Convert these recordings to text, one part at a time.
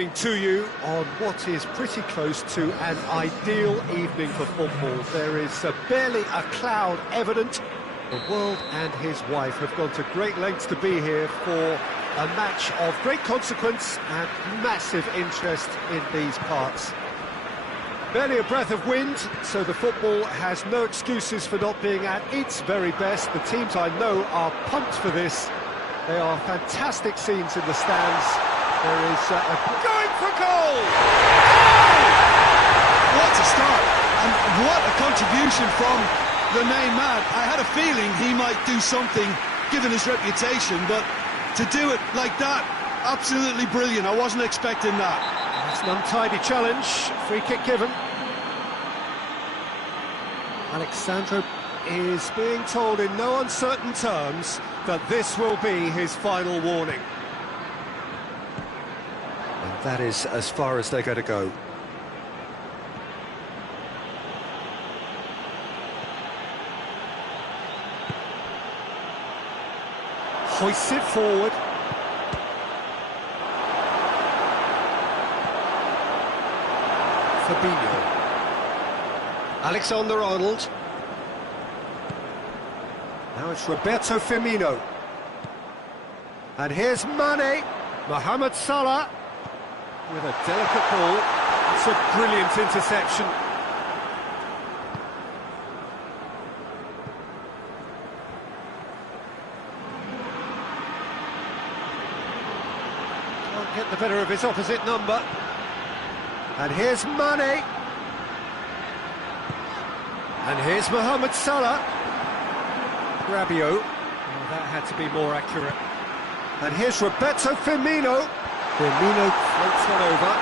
To you on what is pretty close to an ideal evening for football. There is barely a cloud evident. The world and his wife have gone to great lengths to be here for a match of great consequence and massive interest in these parts. Barely a breath of wind, so the football has no excuses for not being at its very best. The teams I know are pumped for this. They are fantastic scenes in the stands. There is going for goal! What a start, and what a contribution from the main man. I had a feeling he might do something, given his reputation, but to do it like that, absolutely brilliant. I wasn't expecting that. It's an untidy challenge, free kick given. Alexandro is being told in no uncertain terms that this will be his final warning. And that is as far as they're going to go. Hoists it forward. Fabinho. Alexander-Arnold. Now it's Roberto Firmino. And here's Mane. Mohamed Salah with a delicate ball. It's a brilliant interception. Can't get the better of his opposite number. And here's Mane. And here's Mohamed Salah. Rabiot. Oh, that had to be more accurate. And here's Roberto Firmino. Firmino floats one over.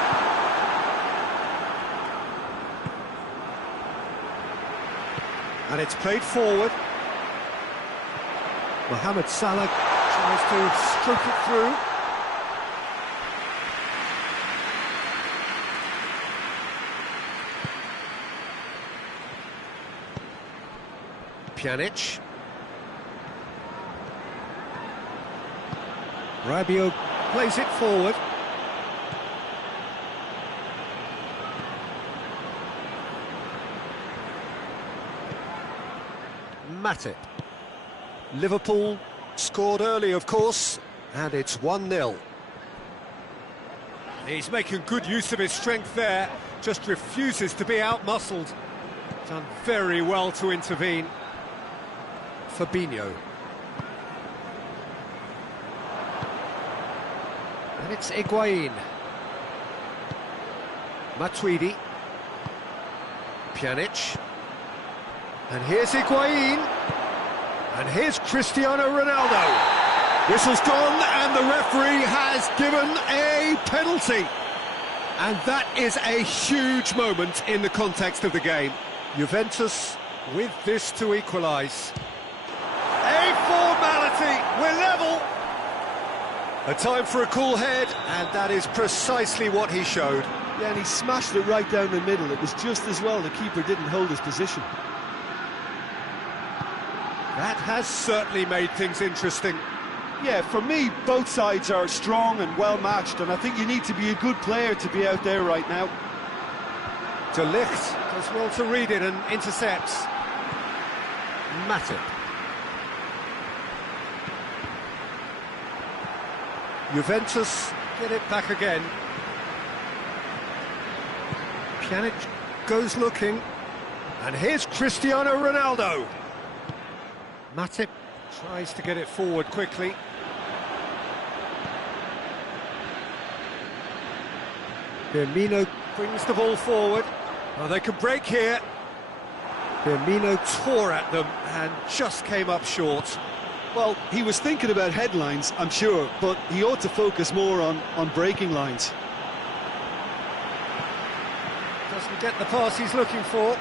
And it's played forward. Mohamed Salah tries to stroke it through. Pjanic. Rabiot plays it forward. Matip. Liverpool scored early, of course, and it's 1-0. He's making good use of his strength there, just refuses to be out-muscled. Done very well to intervene. Fabinho. And it's Higuain. Matuidi. Pjanic. And here's Higuain. And here's Cristiano Ronaldo. Whistle's gone and the referee has given a penalty. And that is a huge moment in the context of the game. Juventus with this to equalise. A formality, we're level. A time for a cool head, and that is precisely what he showed. Yeah, and he smashed it right down the middle. It was just as well the keeper didn't hold his position. That has certainly made things interesting. Yeah, for me, both sides are strong and well-matched, and I think you need to be a good player to be out there right now. De Ligt does well to read it and intercepts. Matip. Juventus get it back again. Pjanic goes looking. And here's Cristiano Ronaldo. Matip tries to get it forward quickly. Firmino brings the ball forward. Oh, they could break here. Firmino tore at them and just came up short. Well, he was thinking about headlines, I'm sure, but he ought to focus more on breaking lines. Doesn't get the pass he's looking for.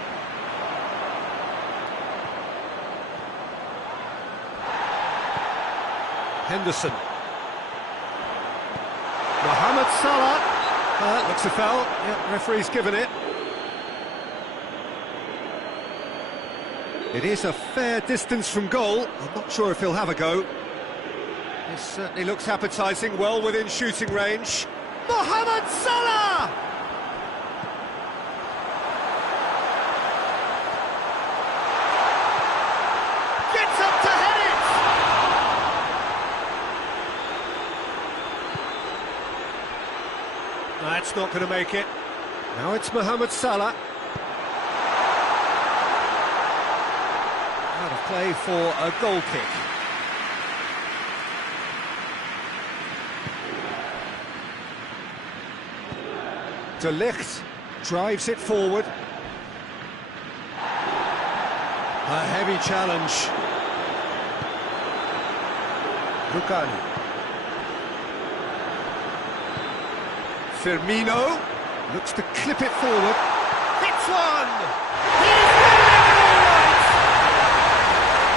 Henderson. Mohamed Salah. Looks a foul. Yeah, referee's given it. It is a fair distance from goal. I'm not sure if he'll have a go. This certainly looks appetising, well within shooting range. Mohamed Salah! Gets up to head it! That's not going to make it. Now it's Mohamed Salah. Out of play for a goal kick. De Ligt drives it forward. A heavy challenge. Rukani. Firmino looks to clip it forward. Hits one!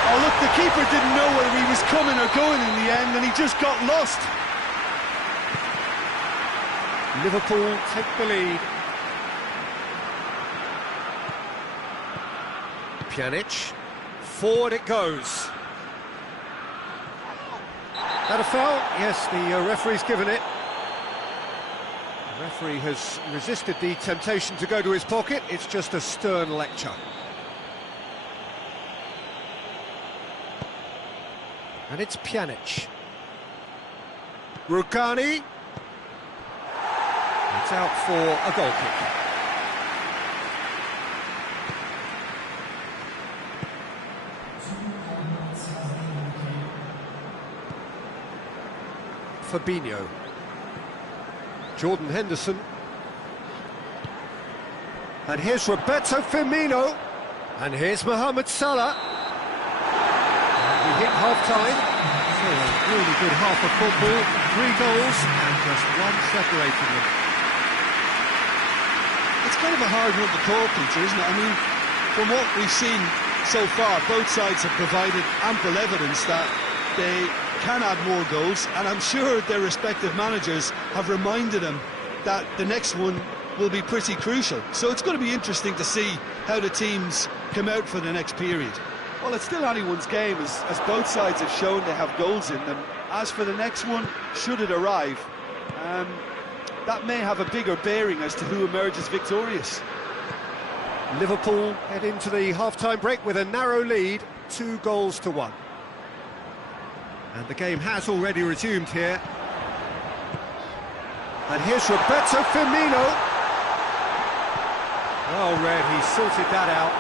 Oh, look, the keeper didn't know whether he was coming or going in the end, and he just got lost. Liverpool take the lead. Pjanic, forward it goes. That a foul? Yes, the referee's given it. The referee has resisted the temptation to go to his pocket. It's just a stern lecture. And it's Pjanic. Rukani. It's out for a goal kick. Fabinho. Jordan Henderson. And here's Roberto Firmino. And here's Mohamed Salah. And we hit half-time. So a really good half of football. 3 goals and just one separating them. It's kind of a hard one to call, Peter, isn't it? I mean, from what we've seen so far, both sides have provided ample evidence that they can add more goals, and I'm sure their respective managers have reminded them that the next one will be pretty crucial. So it's going to be interesting to see how the teams come out for the next period. Well, it's still anyone's game, as both sides have shown they have goals in them. As for the next one, should it arrive, that may have a bigger bearing as to who emerges victorious. Liverpool head into the half-time break with a narrow lead, 2-1. And the game has already resumed here. And here's Roberto Firmino. Well read, he sorted that out.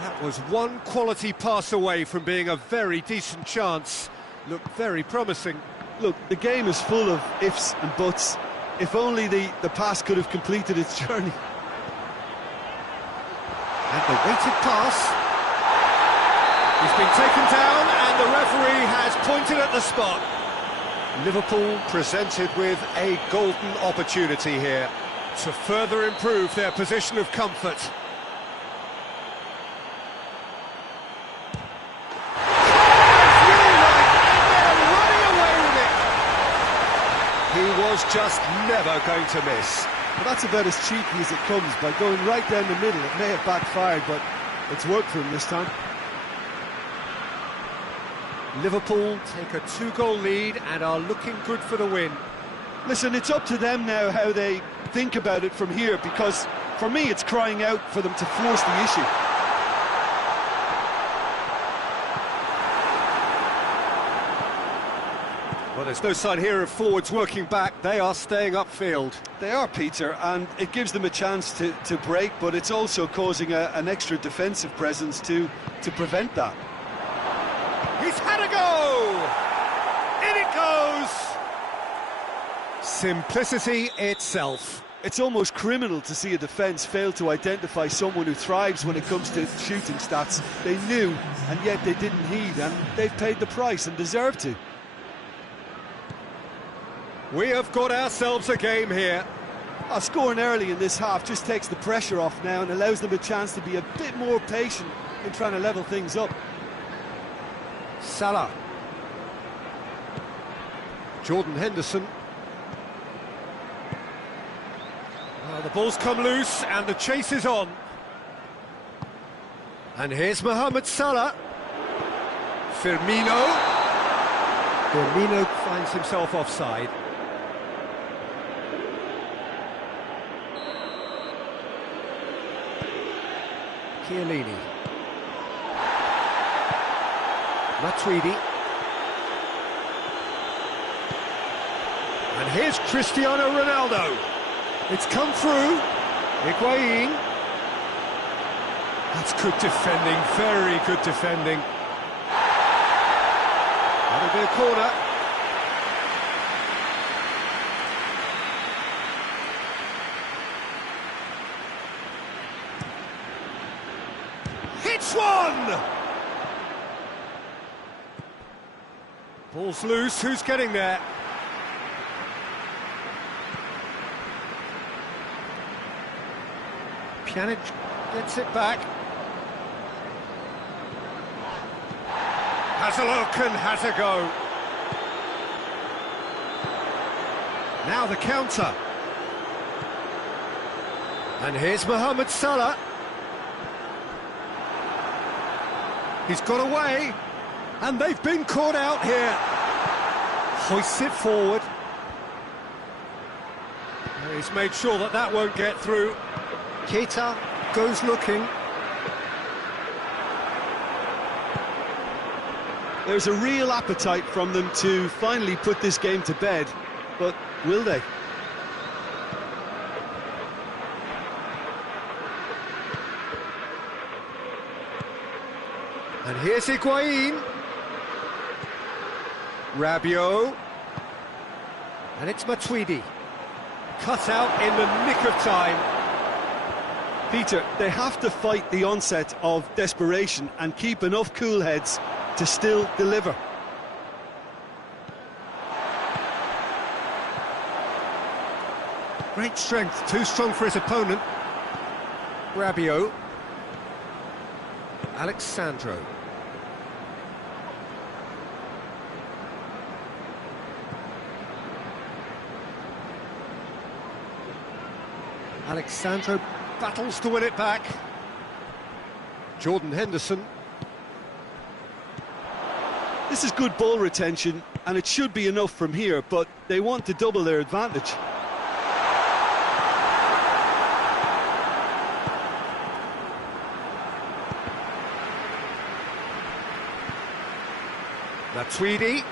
That was one quality pass away from being a very decent chance. Looked very promising. Look, the game is full of ifs and buts. If only the pass could have completed its journey. And the weighted pass. He's been taken down and the referee has pointed at the spot. Liverpool presented with a golden opportunity here to further improve their position of comfort. He was just never going to miss. But that's about as cheeky as it comes, by going right down the middle. It may have backfired, but it's worked for him this time. Liverpool take a 2-goal lead and are looking good for the win. Listen, it's up to them now how they think about it from here, because for me it's crying out for them to force the issue. Well, there's no sign here of forwards working back. They are staying upfield. They are, Peter, and it gives them a chance to break, but it's also causing an extra defensive presence to prevent that. He's had a go! In it goes! Simplicity itself. It's almost criminal to see a defence fail to identify someone who thrives when it comes to shooting stats. They knew, and yet they didn't heed, and they've paid the price and deserve to. We have got ourselves a game here. Scoring early in this half just takes the pressure off now and allows them a chance to be a bit more patient in trying to level things up. Salah. Jordan Henderson. Well, the ball's come loose and the chase is on. And here's Mohamed Salah. Firmino. Firmino finds himself offside. Chiellini. Matuidi. And here's Cristiano Ronaldo. It's come through. Higuain. That's good defending, very good defending. That'll be a corner. Hits one! Ball's loose, who's getting there? Pjanic gets it back. Has a look and has a go. Now the counter. And here's Mohamed Salah. He's got away. And they've been caught out here. Hoists it forward. He's made sure that that won't get through. Keita goes looking. There's a real appetite from them to finally put this game to bed, but will they? And here's Higuain. Rabiot. And it's Matuidi. Cut out in the nick of time. Peter, they have to fight the onset of desperation and keep enough cool heads to still deliver. Great strength, too strong for his opponent. Rabiot. Alexandro. Alexandro battles to win it back. Jordan Henderson. This is good ball retention, and it should be enough from here, but they want to double their advantage. Matuidi.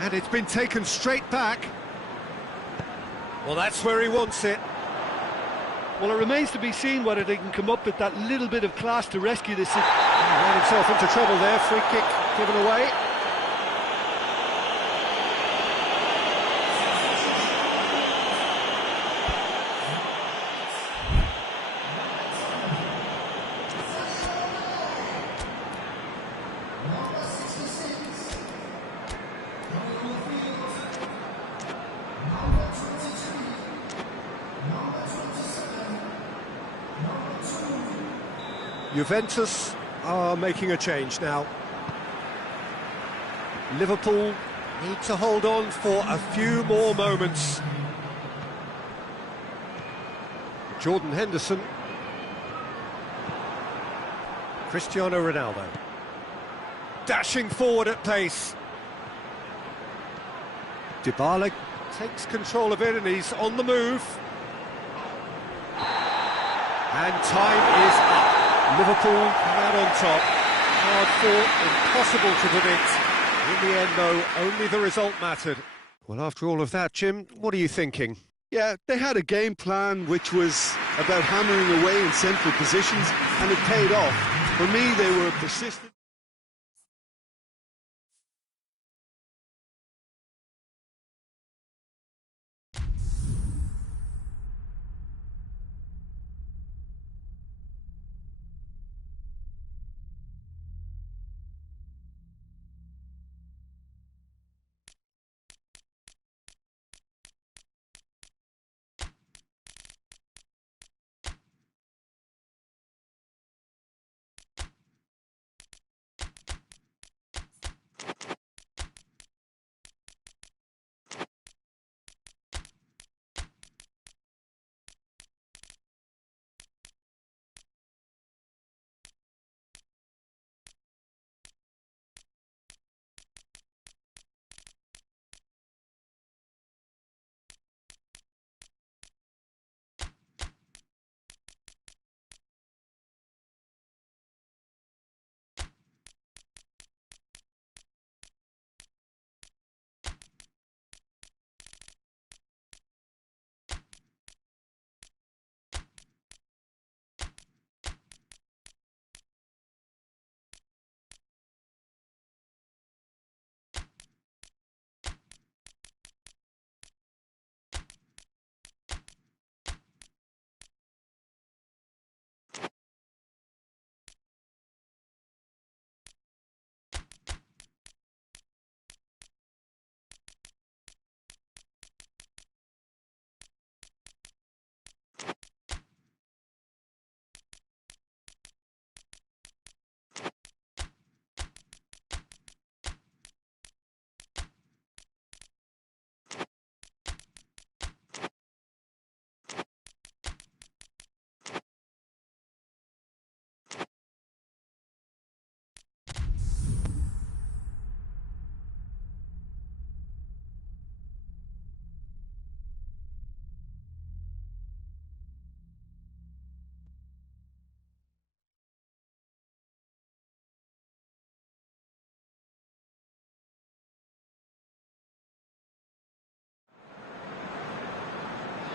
And it's been taken straight back. Well, that's where he wants it. Well, it remains to be seen whether they can come up with that little bit of class to rescue this. He ran himself into trouble there, free kick given away. Juventus are making a change now. Liverpool need to hold on for a few more moments. Jordan Henderson. Cristiano Ronaldo. Dashing forward at pace. Dybala takes control of it and he's on the move. And time is up. Liverpool out on top. Hard fought, impossible to predict. In the end, though, only the result mattered. Well, after all of that, Jim, what are you thinking? Yeah, they had a game plan which was about hammering away in central positions, and it paid off. For me, they were persistent.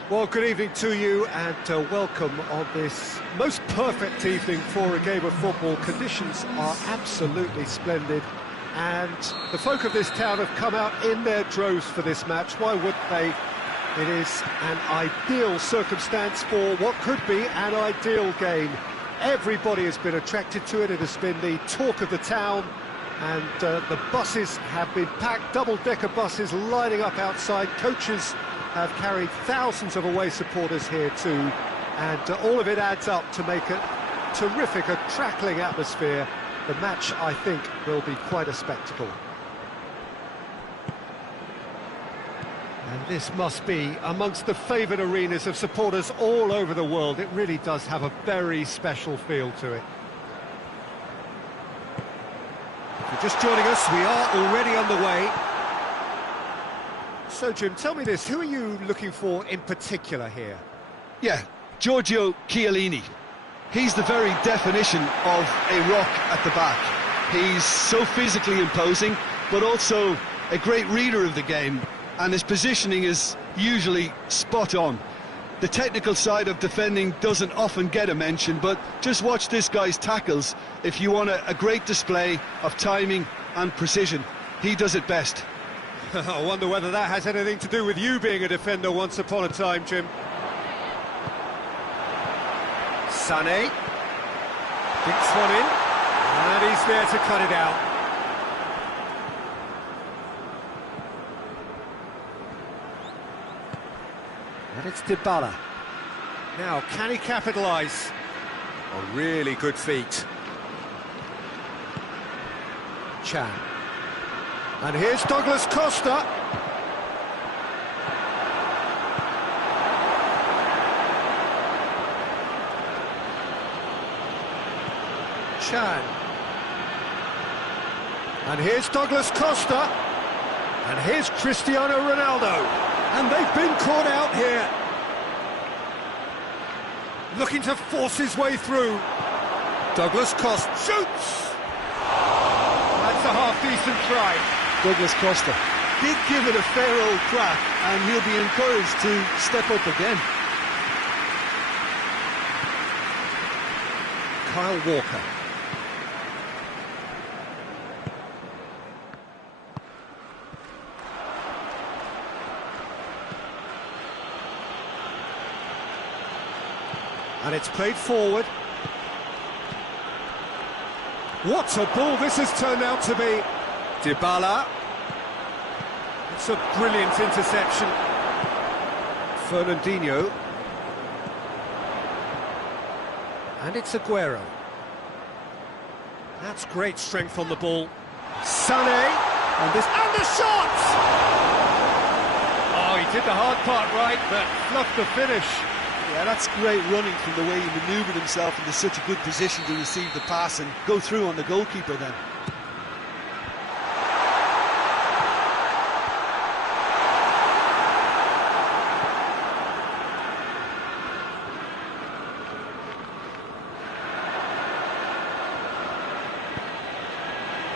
Well, good evening to you and welcome on this most perfect evening for a game of football. Conditions are absolutely splendid and the folk of this town have come out in their droves for this match. Why would they? It is an ideal circumstance for what could be an ideal game. Everybody has been attracted to it. It has been the talk of the town and the buses have been packed, double-decker buses lining up outside. Coaches have carried thousands of away supporters here too, and all of it adds up to make a terrific, a crackling atmosphere. The match, I think, will be quite a spectacle. And this must be amongst the favoured arenas of supporters all over the world. It really does have a very special feel to it. If you're just joining us, we are already underway. So, Jim, tell me this, who are you looking for in particular here? Yeah, Giorgio Chiellini. He's the very definition of a rock at the back. He's so physically imposing, but also a great reader of the game, and his positioning is usually spot on. The technical side of defending doesn't often get a mention, but just watch this guy's tackles if you want a great display of timing and precision. He does it best. I wonder whether that has anything to do with you being a defender once upon a time, Jim. Sané kicks one in, and he's there to cut it out. And it's Dybala. Now, can he capitalise? A really good feat. Chan. And here's Douglas Costa. Chan. And here's Douglas Costa. And here's Cristiano Ronaldo. And they've been caught out here. Looking to force his way through. Douglas Costa shoots! That's a half-decent try. Douglas Costa did give it a fair old crack, and he'll be encouraged to step up again. Kyle Walker. And it's played forward. What a ball this has turned out to be. Dybala. It's a brilliant interception. Fernandinho. And it's Aguero. That's great strength on the ball. Sané. And the shot! Oh, he did the hard part right, but fluffed the finish. Yeah, that's great running from the way he manoeuvred himself into such a good position to receive the pass and go through on the goalkeeper then.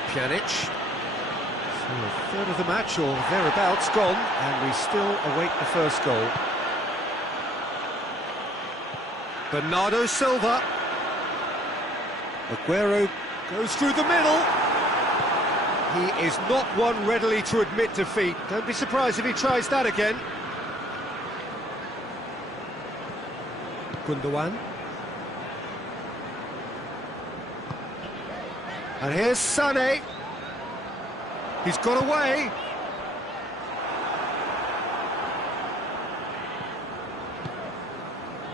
Pjanic. So a third of the match or thereabouts gone, and we still await the first goal. Bernardo Silva. Aguero goes through the middle. He is not one readily to admit defeat. Don't be surprised if he tries that again. Gundogan. And here's Sané. He's got away.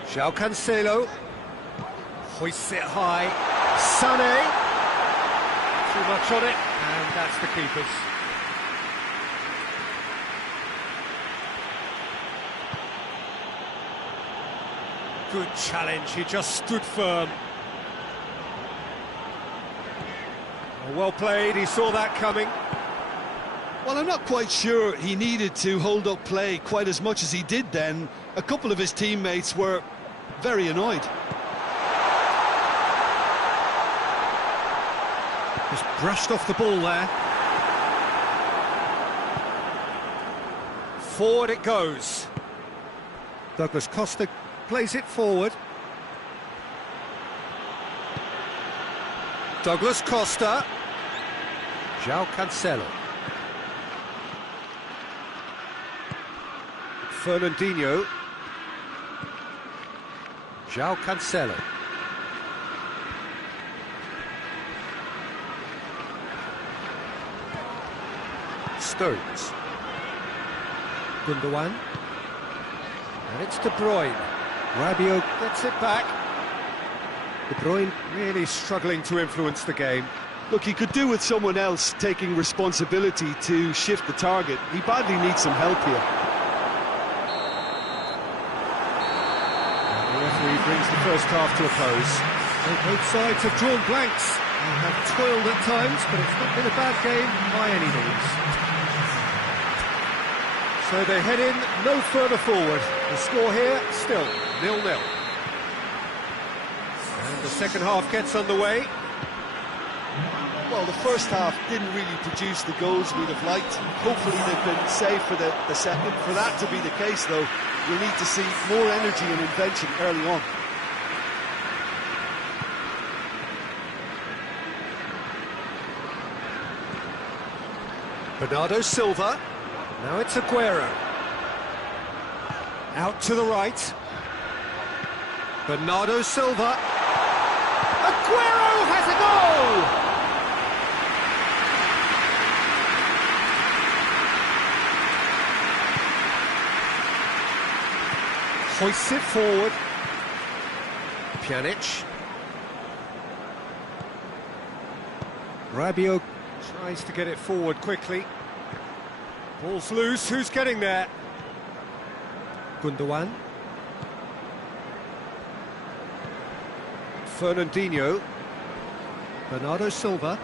João Cancelo hoists it high. Sané. Too much on it, and that's the keeper's. Good challenge, he just stood firm. Well played, he saw that coming. Well, I'm not quite sure he needed to hold up play quite as much as he did then. A couple of his teammates were very annoyed. Just brushed off the ball there. Forward it goes. Douglas Costa plays it forward. Douglas Costa. João Cancelo. Fernandinho. João Cancelo. Stones. Gundogan. And it's De Bruyne. Rabiot gets it back. De Bruyne really struggling to influence the game. Look, he could do with someone else taking responsibility to shift the target. He badly needs some help here. And the referee brings the first half to a close. So both sides have drawn blanks. They have toiled at times, but it's not been a bad game by any means. So they head in no further forward. The score here still 0-0. And the second half gets underway. Well, the first half didn't really produce the goals we'd have liked. Hopefully they've been saved for the second. For that to be the case, though, you'll need to see more energy and invention early on. Bernardo Silva. Now it's Aguero. Out to the right. Bernardo Silva. Aguero has a goal! Hoists it forward. Pjanic. Rabiot tries to get it forward quickly. Ball's loose, who's getting there? Gundogan. Fernandinho. Bernardo Silva.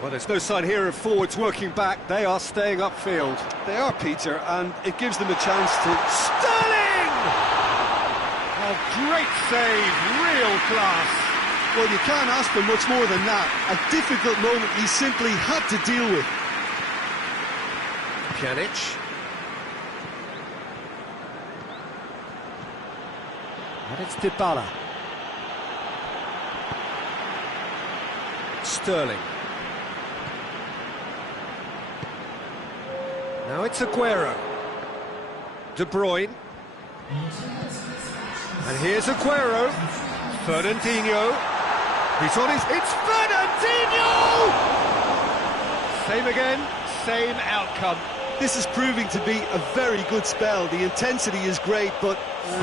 Well, there's no sign here of forwards working back. They are staying upfield. They are, Peter, and it gives them a chance to... Sterling! A great save, real class. Well, you can't ask for much more than that. A difficult moment he simply had to deal with. Pjanic. And it's Dybala. Sterling. Now it's Aguero. De Bruyne. And here's Aguero. Fernandinho. He's on his... It's Fernandinho! Same again, same outcome. This is proving to be a very good spell. The intensity is great, but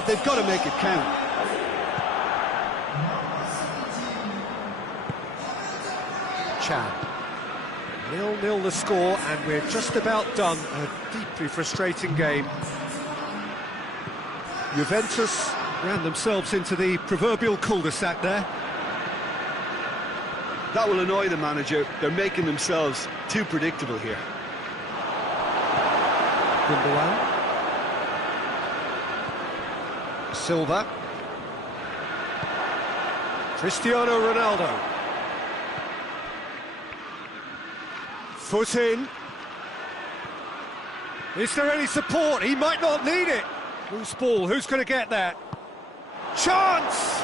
they've got to make it count. Chan. 0-0 the score, and we're just about done. A deeply frustrating game. Juventus ran themselves into the proverbial cul-de-sac there. That will annoy the manager. They're making themselves too predictable here. Gundogan. Silva. Cristiano Ronaldo. Foot in. Is there any support? He might not need it. Loose ball, who's going to get that? Chance!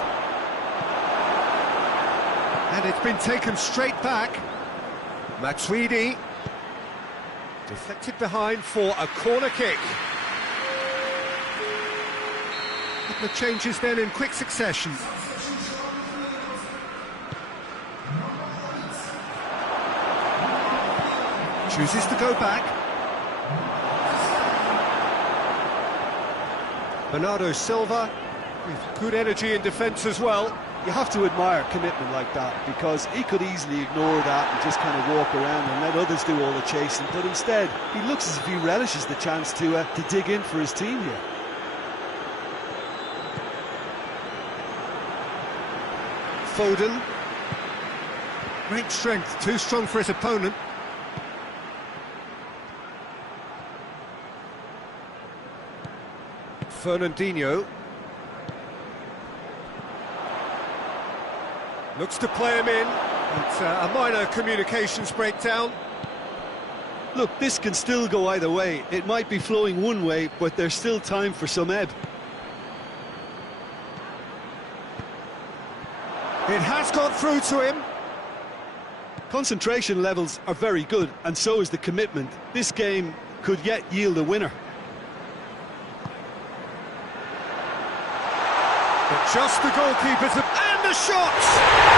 And it's been taken straight back. Matuidi. Deflected behind for a corner kick. A couple of changes then in quick succession. Chooses to go back. Bernardo Silva with good energy in defence as well. You have to admire commitment like that, because he could easily ignore that and just kind of walk around and let others do all the chasing, but instead he looks as if he relishes the chance to dig in for his team here. Foden. Great strength, too strong for his opponent. Fernandinho. Looks to play him in. It's a minor communications breakdown. Look, this can still go either way. It might be flowing one way, but there's still time for some ebb. It has got through to him. Concentration levels are very good, and so is the commitment. This game could yet yield a winner. But just the goalkeeper's... And the shot!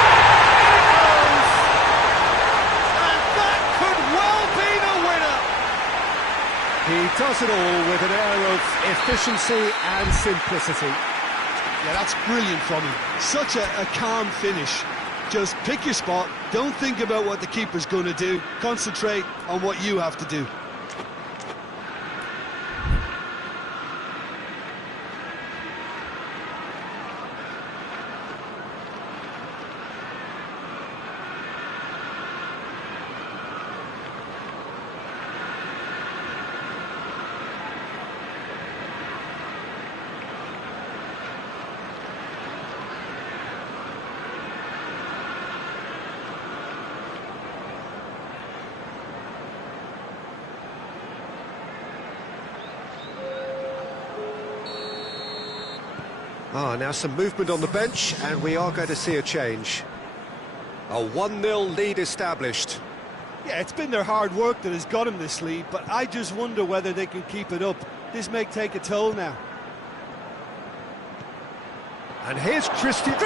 He does it all with an air of efficiency and simplicity. Yeah, that's brilliant from him. Such a calm finish. Just pick your spot, don't think about what the keeper's going to do, concentrate on what you have to do. Now some movement on the bench, and we are going to see a change. A 1-0 lead established. Yeah, it's been their hard work that has got them this lead, but I just wonder whether they can keep it up. This may take a toll now. And here's Cristiano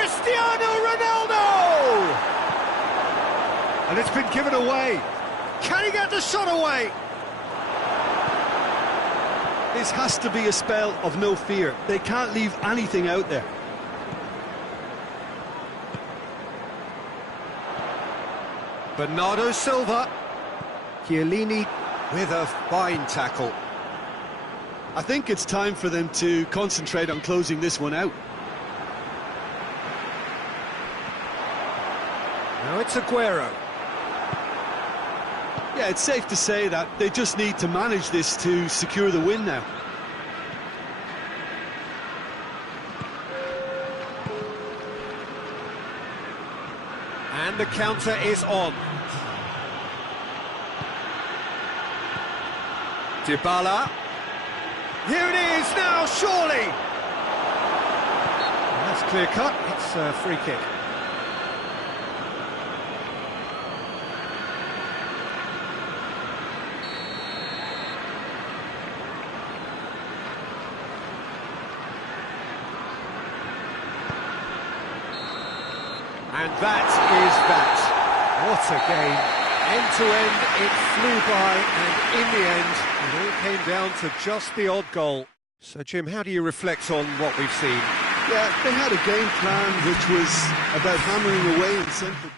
Ronaldo! And it's been given away. Can he get the shot away? This has to be a spell of no fear. They can't leave anything out there. Bernardo Silva. Chiellini with a fine tackle. I think it's time for them to concentrate on closing this one out. Now it's Aguero. Yeah, it's safe to say that they just need to manage this to secure the win now. And the counter is on. Dybala. Here it is now, surely! And that's clear cut, it's a free kick. And that is that. What a game. End to end, it flew by, and in the end, it all came down to just the odd goal. So, Jim, how do you reflect on what we've seen? Yeah, they had a game plan which was about hammering away in central...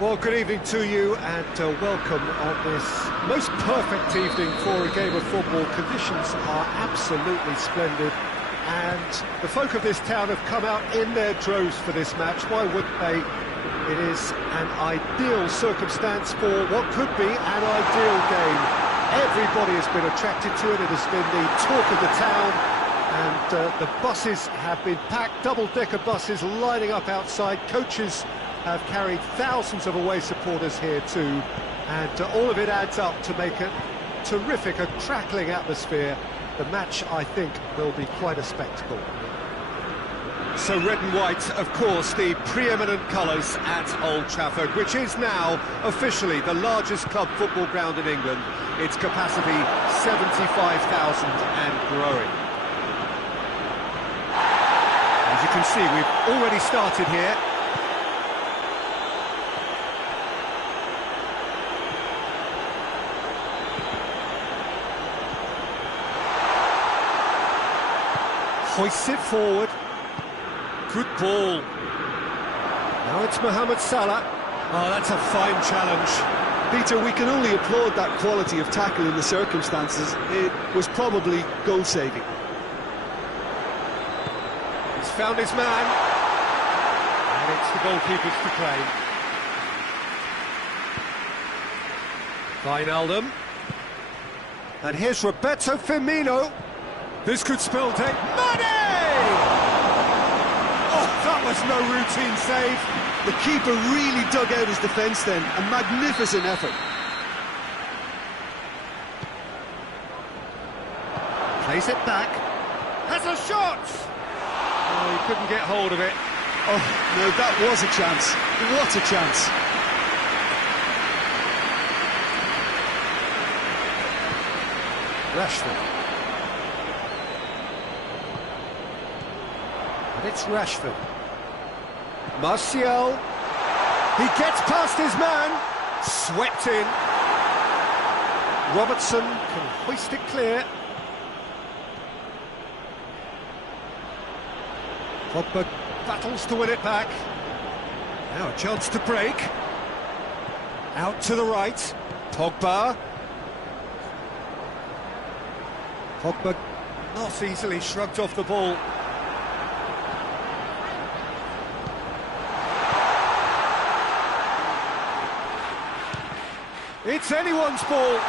Well, good evening to you and welcome on this most perfect evening for a game of football. Conditions are absolutely splendid and the folk of this town have come out in their droves for this match. Why wouldn't they? It is an ideal circumstance for what could be an ideal game. Everybody has been attracted to it. It has been the talk of the town, and the buses have been packed, double-decker buses lining up outside. Coaches have carried thousands of away supporters here too, and all of it adds up to make a terrific, a crackling atmosphere. The match, I think, will be quite a spectacle. So red and white, of course, the preeminent colours at Old Trafford, which is now officially the largest club football ground in England. Its capacity 75,000 and growing. As you can see, we've already started here. Hoists it forward. Good ball. Now it's Mohamed Salah. Oh, that's a fine challenge. Peter, we can only applaud that quality of tackle in the circumstances. It was probably goal-saving. He's found his man. And it's the goalkeepers to claim. Wijnaldum. And here's Roberto Firmino. This could spell death. Mane! Oh, that was no routine save. The keeper really dug out his defence then. A magnificent effort. Plays it back. Has a shot! Oh, he couldn't get hold of it. Oh, no, that was a chance. What a chance. Rashford. And it's Rashford. Martial. He gets past his man. Swept in. Robertson can hoist it clear. Pogba battles to win it back. Now a chance to break. Out to the right. Pogba. Pogba not easily shrugged off the ball. It's anyone's ball.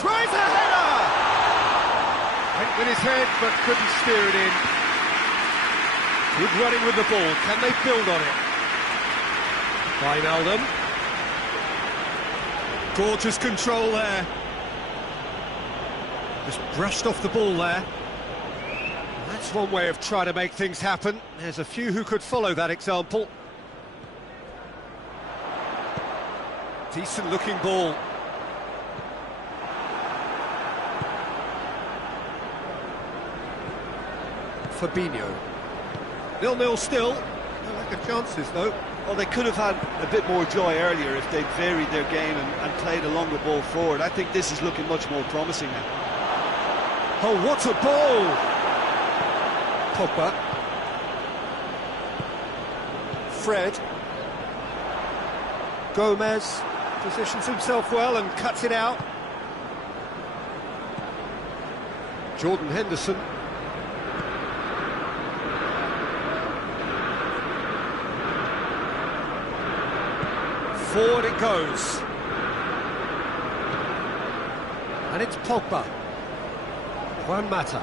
Tries a header! Went with his head, but couldn't steer it in. Good running with the ball. Can they build on it? Wijnaldum. Gorgeous control there. Just brushed off the ball there. That's one way of trying to make things happen. There's a few who could follow that example. Decent looking ball. Fabinho. 0-0 still. No lack of chances though. Well, they could have had a bit more joy earlier if they'd varied their game and played a longer ball forward. I think this is looking much more promising now. Oh, what a ball! Pogba. Fred. Gomez positions himself well and cuts it out. Jordan Henderson. Forward it goes. And it's Pogba. Juan Mata.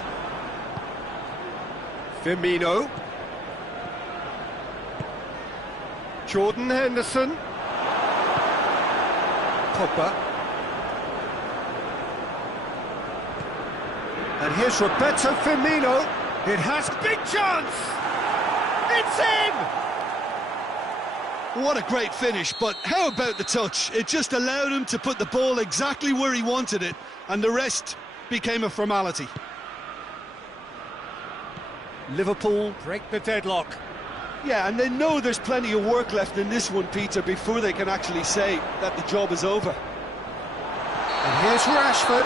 Firmino. Jordan Henderson. Pogba. And here's Roberto Firmino. It has big chance! It's in! What a great finish, but how about the touch? It just allowed him to put the ball exactly where he wanted it, and the rest became a formality. Liverpool break the deadlock. Yeah, and they know there's plenty of work left in this one, Peter, before they can actually say that the job is over. And here's Rashford.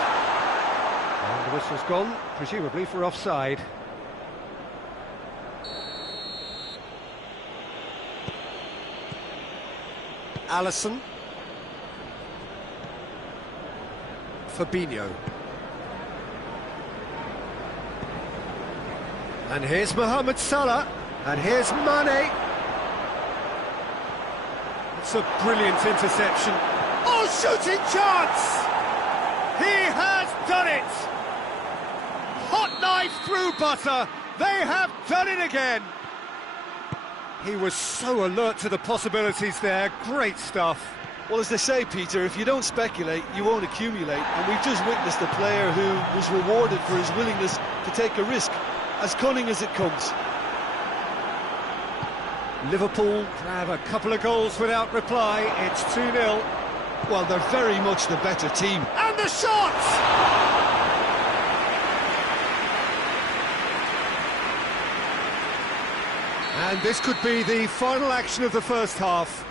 The whistle's gone, presumably for offside. Alisson. Fabinho. And here's Mohamed Salah. And here's Mane. It's a brilliant interception. Oh, shooting chance! He has done it! Hot knife through butter. They have done it again. He was so alert to the possibilities there. Great stuff. Well, as they say, Peter, if you don't speculate, you won't accumulate. And we've just witnessed a player who was rewarded for his willingness to take a risk, as cunning as it comes. Liverpool grab a couple of goals without reply. It's 2-0. Well, they're very much the better team. And the shot! And this could be the final action of the first half.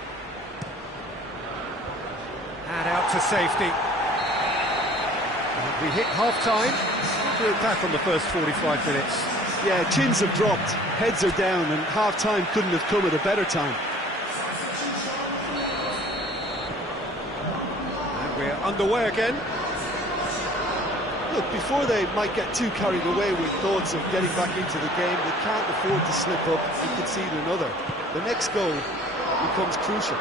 And out to safety. And we hit half-time. We'll look back on the first 45 minutes. Yeah, chins have dropped, heads are down, and half-time couldn't have come at a better time. And we're underway again. Look, before they might get too carried away with thoughts of getting back into the game, they can't afford to slip up and concede another. The next goal becomes crucial.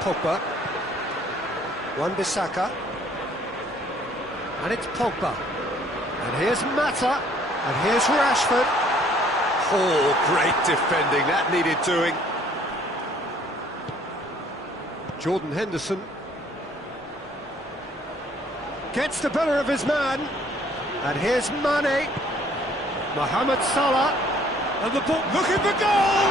Pogba. Wan-Bissaka. And it's Pogba. And here's Mata. And here's Rashford. Oh, great defending. That needed doing. Jordan Henderson gets the better of his man, and here's Mane, Mohamed Salah, and the ball looking for goal!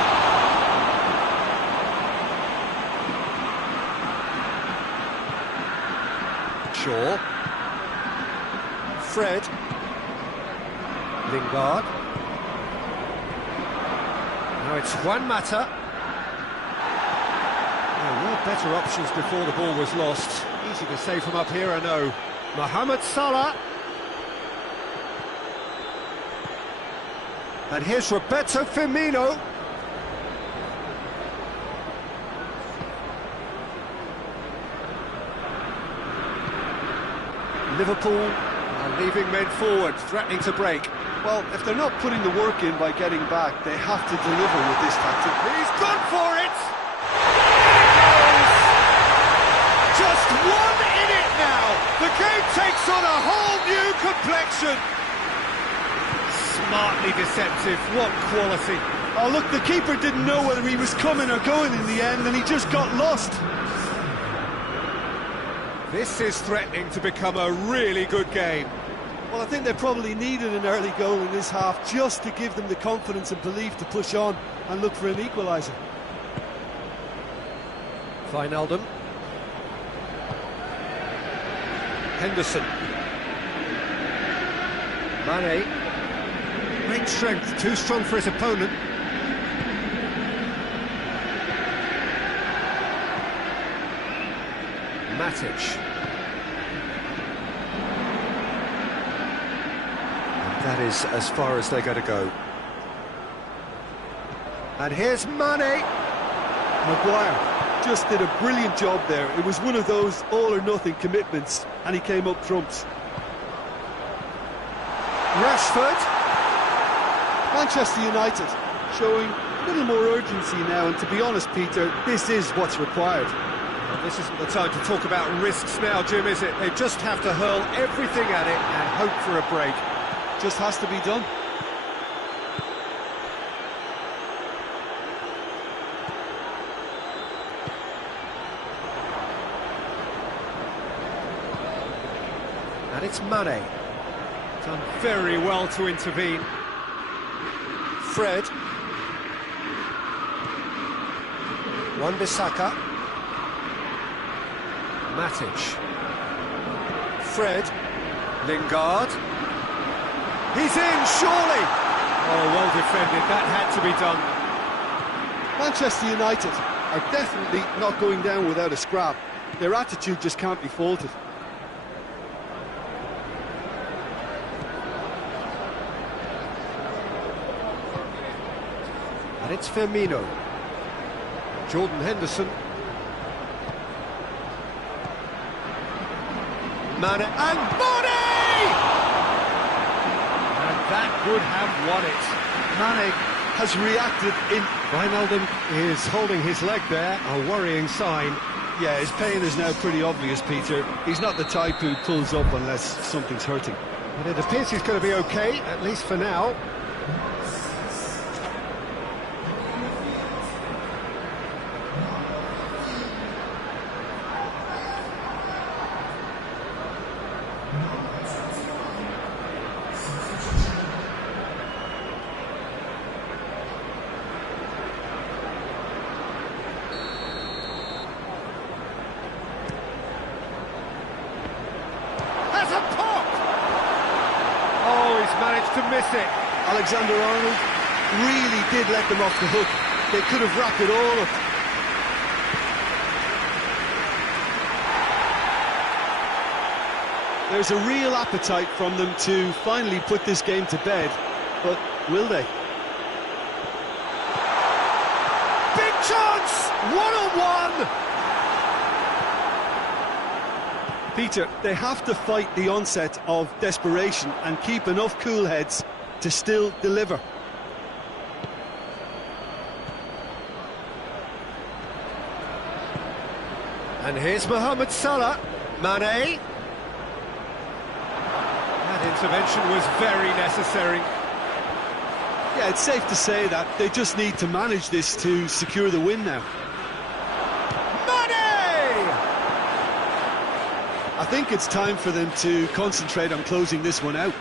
Shaw, Fred, Lingard, now it's Juan Mata. There were better options before the ball was lost. Easy to say from up here, I know. Mohamed Salah. And here's Roberto Firmino. Liverpool are leaving men forward, threatening to break. Well, if they're not putting the work in by getting back, they have to deliver with this tactic. He's gone for it! Just one in it now. The game takes on a whole new complexion. Smartly deceptive. What quality. Oh, look, the keeper didn't know whether he was coming or going in the end, and he just got lost. This is threatening to become a really good game. Well, I think they probably needed an early goal in this half just to give them the confidence and belief to push on and look for an equaliser. Wijnaldum. Henderson. Mane. Great strength, too strong for his opponent. Matic. And that is as far as they're going to go. And here's Mane. Maguire just did a brilliant job there. It was one of those all-or-nothing commitments, and he came up trumps. Rashford. Manchester United showing a little more urgency now, and to be honest, Peter, this is what's required. Well, this isn't the time to talk about risks now, Jim, is it? They just have to hurl everything at it and hope for a break. Just has to be done. And it's Mane. Done very well to intervene. Fred. Wan-Bissaka. Matic. Fred. Lingard. He's in, surely! Oh, well defended. That had to be done. Manchester United are definitely not going down without a scrap. Their attitude just can't be faulted. And it's Firmino. Jordan Henderson. Mane and Mane! And that would have won it. Mane has reacted in... Wijnaldum is holding his leg there, a worrying sign. Yeah, his pain is now pretty obvious, Peter. He's not the type who pulls up unless something's hurting. But it appears he's going to be okay, at least for now. Managed to miss it. Alexander-Arnold really did let them off the hook. They could have wrapped it all up. There's a real appetite from them to finally put this game to bed, but will they? Big chance! 1-on-1! Peter, they have to fight the onset of desperation and keep enough cool heads to still deliver. And here's Mohamed Salah. Mane. That intervention was very necessary. Yeah, it's safe to say that they just need to manage this to secure the win now. I think it's time for them to concentrate on closing this one out.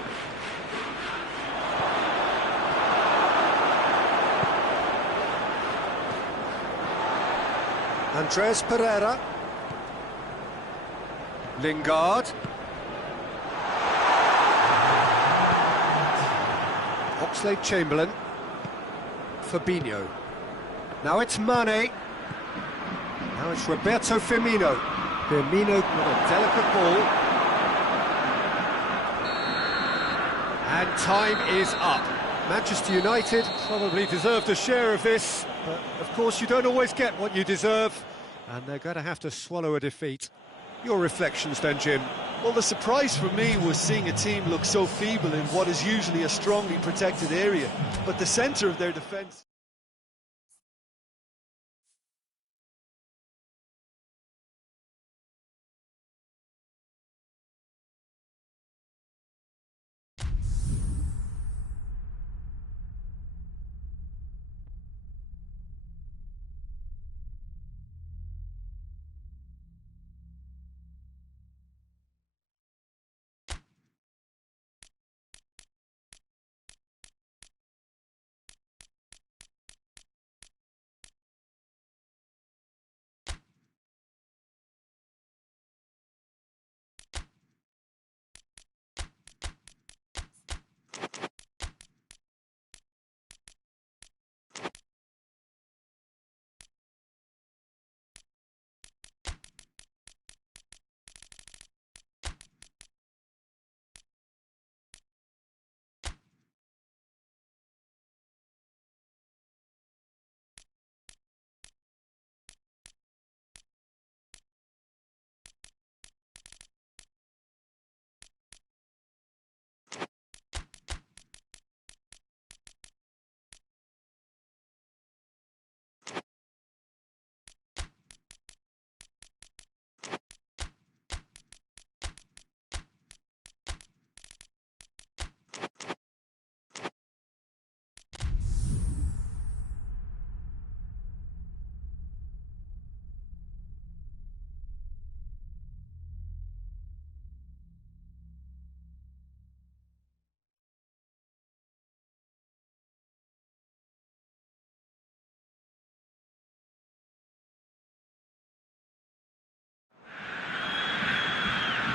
Andreas Pereira. Lingard. Oxlade-Chamberlain. Fabinho. Now it's Mane. Now it's Roberto Firmino. Firmino with a delicate ball. And time is up. Manchester United probably deserved a share of this, but of course you don't always get what you deserve, and they're going to have to swallow a defeat. Your reflections then, Jim? Well, the surprise for me was seeing a team look so feeble in what is usually a strongly protected area, but the centre of their defence...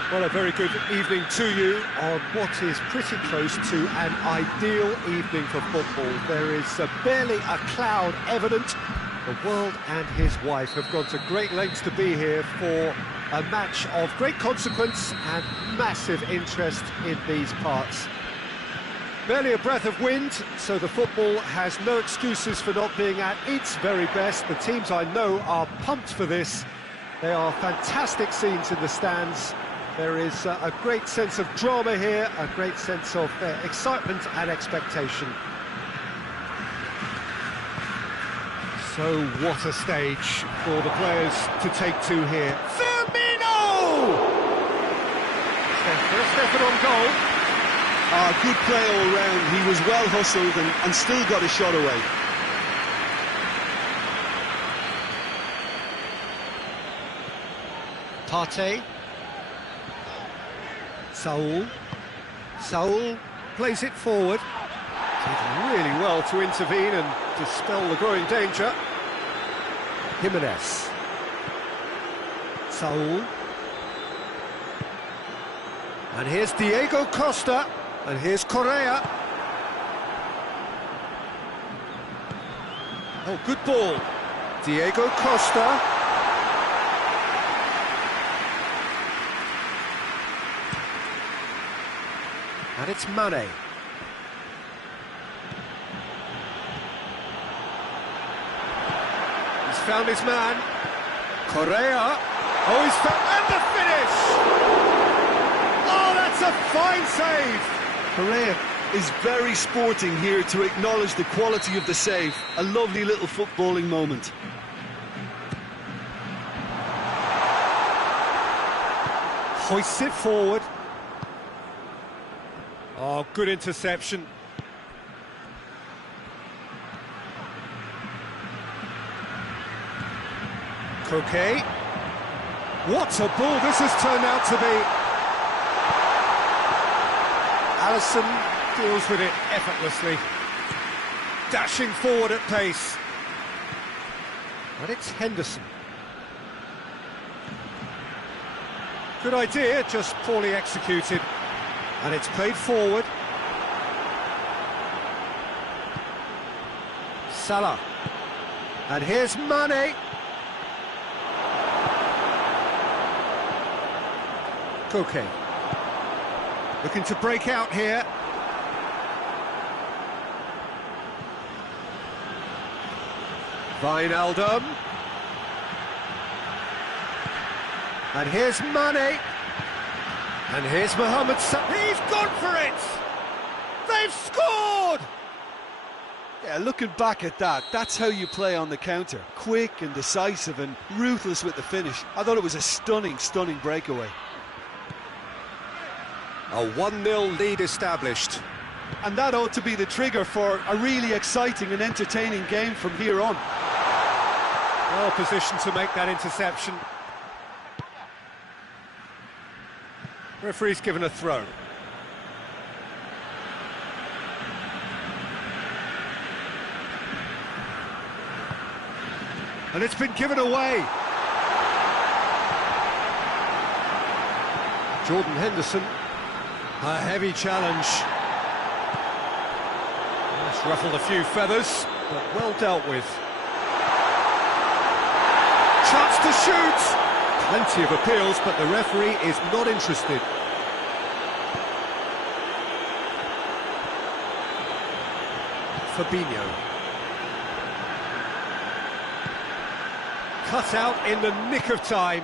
Well, a very good evening to you on what is pretty close to an ideal evening for football. There is barely a cloud evident. The world and his wife have gone to great lengths to be here for a match of great consequence and massive interest in these parts. Barely a breath of wind, so the football has no excuses for not being at its very best. The teams I know are pumped for this. They are fantastic scenes in the stands. There is a great sense of drama here, a great sense of excitement and expectation. So what a stage for the players to take to here. Firmino! Stefan on goal. Good play all round. He was well hustled and still got a shot away. Partey. Saul plays it forward. Did really well to intervene and dispel the growing danger. Jimenez. Saul. And here's Diego Costa. And here's Correa. Oh, good ball. Diego Costa. And it's Mane. He's found his man. Correa. Oh, he's found... And the finish! Oh, that's a fine save! Correa is very sporting here to acknowledge the quality of the save. A lovely little footballing moment. Hoists it forward. Oh, good interception. Koke. What a ball this has turned out to be. Alisson deals with it effortlessly. Dashing forward at pace. And it's Henderson. Good idea, just poorly executed. And it's played forward. Salah. And here's Mane. Koke. Looking to break out here. Wijnaldum. And here's Mane. And here's Mohamed Salah. He's gone for it! They've scored! Yeah, looking back at that, that's how you play on the counter. Quick and decisive and ruthless with the finish. I thought it was a stunning, stunning breakaway. A 1-0 lead established. And that ought to be the trigger for a really exciting and entertaining game from here on. Well positioned to make that interception. Referee's given a throw. And it's been given away. Jordan Henderson. A heavy challenge. That's ruffled a few feathers, but well dealt with. Chance to shoot! Plenty of appeals, but the referee is not interested. Fabinho. Cut out in the nick of time.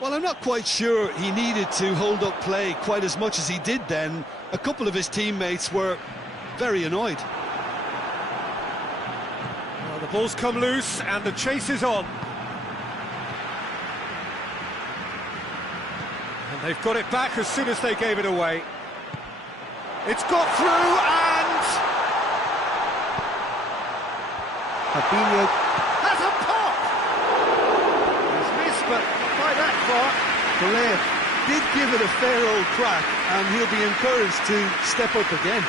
Well, I'm not quite sure he needed to hold up play quite as much as he did then. A couple of his teammates were very annoyed. Well, the ball's come loose and the chase is on. And they've got it back as soon as they gave it away. It's got through and... Fabinho has a pop! He's missed, but not by that far. Correa did give it a fair old crack, and he'll be encouraged to step up again.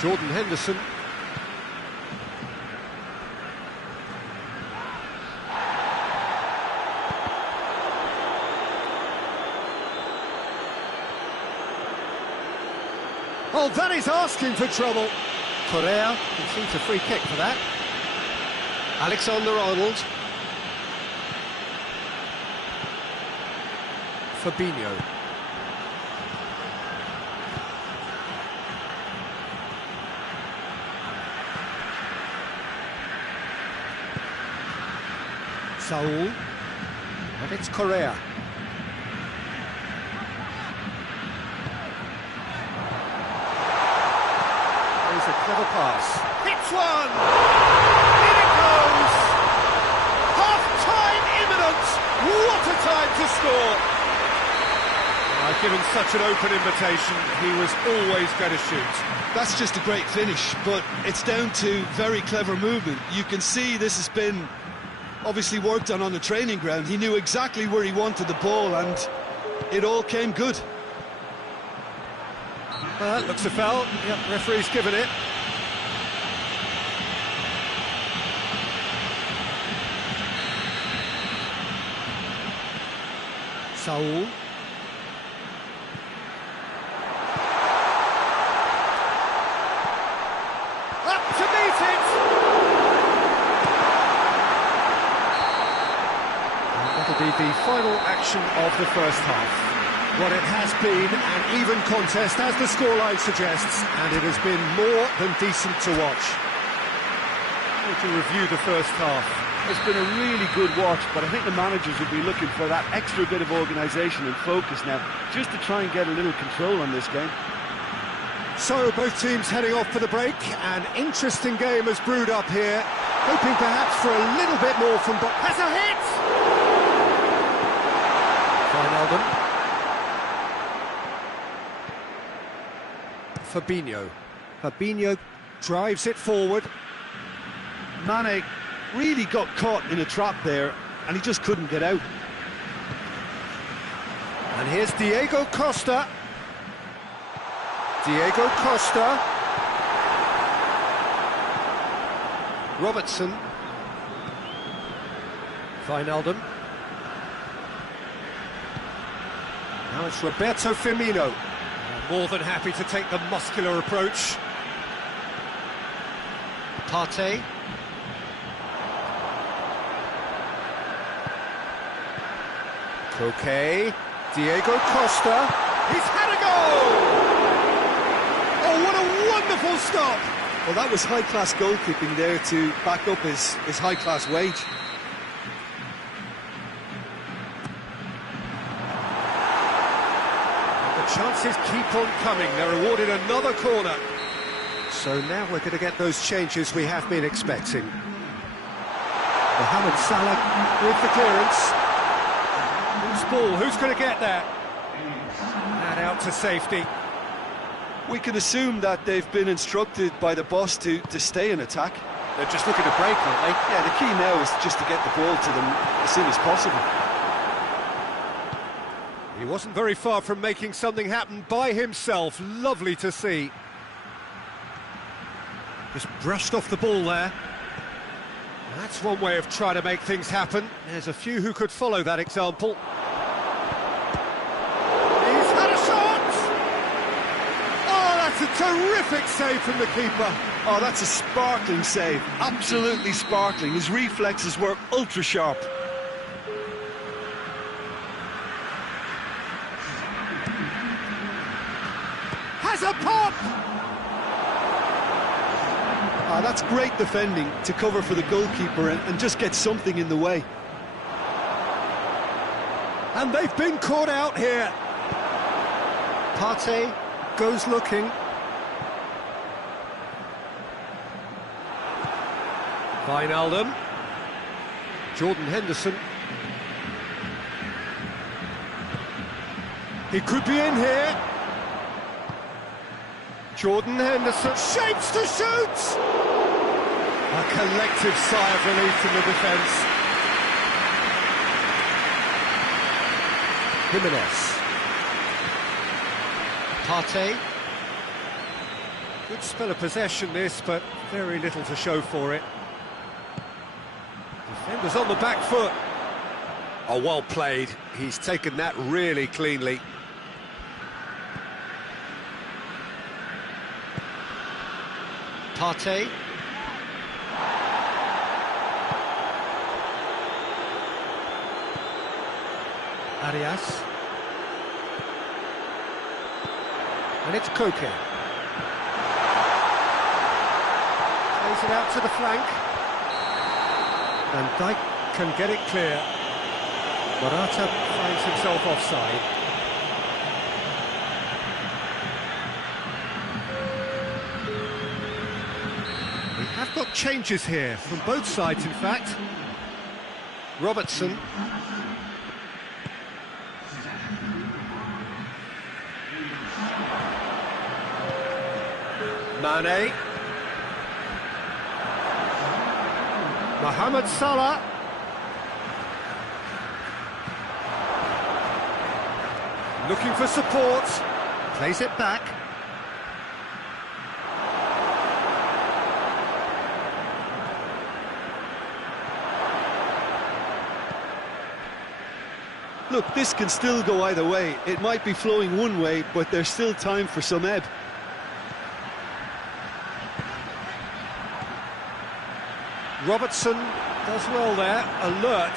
Jordan Henderson. Oh, that is asking for trouble. Correa concedes a free kick for that. Alexander-Arnold. Fabinho. Saul. And it's Correa. There's a clever pass. Hits one! In it goes! Half-time imminent! What a time to score! Given such an open invitation, he was always going to shoot. That's just a great finish, but it's down to very clever movement. You can see this has been obviously worked on the training ground. He knew exactly where he wanted the ball, and it all came good. That looks a foul. Yep, referee's given it. Saul. Up to meet it! And that'll be the final action of the first half. Well, it has been an even contest, as the scoreline suggests, and it has been more than decent to watch. To review the first half. It's been a really good watch, but I think the managers will be looking for that extra bit of organisation and focus now, just to try and get a little control on this game. So, both teams heading off for the break. An interesting game has brewed up here, hoping perhaps for a little bit more from... Has a hit! Wijnaldum. Fabinho. Fabinho drives it forward. Mane really got caught in a trap there, and he just couldn't get out. And here's Diego Costa. Diego Costa. Robertson. Wijnaldum. Now it's Roberto Firmino. More than happy to take the muscular approach. Partey. Koke. Diego Costa. He's had a goal! Oh, what a wonderful stop! Well, that was high-class goalkeeping there to back up his high-class wage. The chances keep on coming. They're awarded another corner. So now we're going to get those changes we have been expecting. Mohamed Salah with the clearance. Loose ball, who's going to get that? And out to safety. We can assume that they've been instructed by the boss to stay in attack. They're just looking to break, aren't they? Yeah, the key now is just to get the ball to them as soon as possible. He wasn't very far from making something happen by himself. Lovely to see. Just brushed off the ball there. That's one way of trying to make things happen. There's a few who could follow that example. He's had a shot! Oh, that's a terrific save from the keeper. Oh, that's a sparkling save. Absolutely sparkling. His reflexes were ultra sharp. Has a pop! That's great defending to cover for the goalkeeper and just get something in the way. And they've been caught out here. Partey goes looking. Wijnaldum. Jordan Henderson. He could be in here. Jordan Henderson shapes to shoot! A collective sigh of relief from the defence. Jimenez. Partey. Good spell of possession this, but very little to show for it. Defenders on the back foot. Oh, well played. He's taken that really cleanly. Partey. Arias. And it's Koke. Plays it out to the flank. And Dijk can get it clear. Morata finds himself offside. We have got changes here, from both sides in fact. Robertson. Mane. Mohamed Salah. Looking for support. Plays it back. Look, this can still go either way. It might be flowing one way, but there's still time for some ebb. Robertson does well there, alert.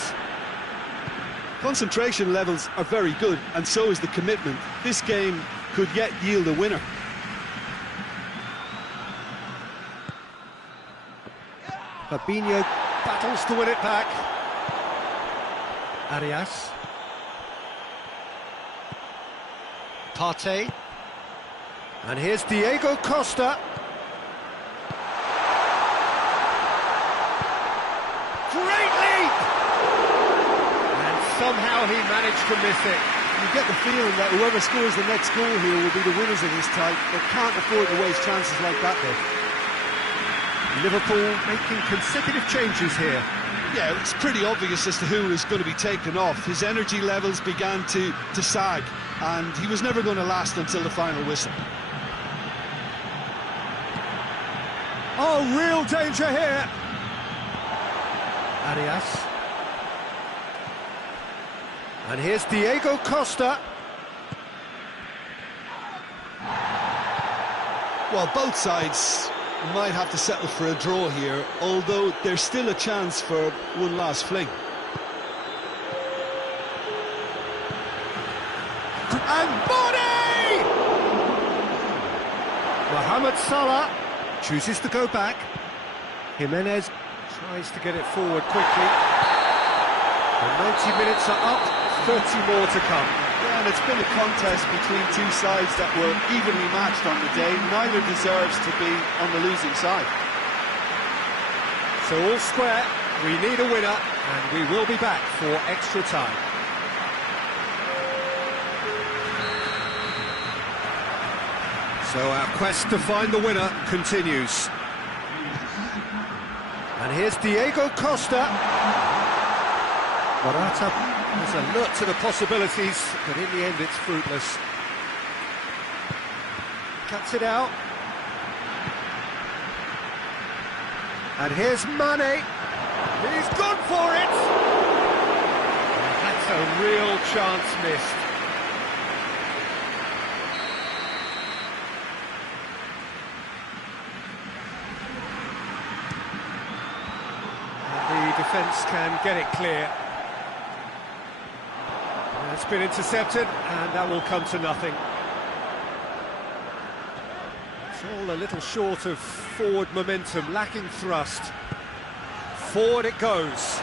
Concentration levels are very good, and so is the commitment. This game could yet yield a winner. Fabinho battles to win it back. Arias. Partey. And here's Diego Costa. Great leap! And somehow he managed to miss it. You get the feeling that whoever scores the next goal here will be the winners of this tie. They can't afford to waste chances like that, though. Liverpool making consecutive changes here. Yeah, it's pretty obvious as to who is going to be taken off. His energy levels began to sag, and he was never going to last until the final whistle. Oh, real danger here. Arias. And here's Diego Costa. Well, both sides might have to settle for a draw here, although there's still a chance for one last fling. And Mane! Mohamed Salah chooses to go back. Jimenez tries to get it forward quickly. The 90 minutes are up, 30 more to come. Yeah, and it's been a contest between two sides that were evenly matched on the day. Neither deserves to be on the losing side. So all square, we need a winner, and we will be back for extra time. So our quest to find the winner continues. And here's Diego Costa. Morata is alert to the possibilities, but in the end it's fruitless. Cuts it out. And here's Mane. He's gone for it! And that's a real chance missed. And the defence can get it clear. It's been intercepted, and that will come to nothing. It's all a little short of forward momentum, lacking thrust. Forward it goes.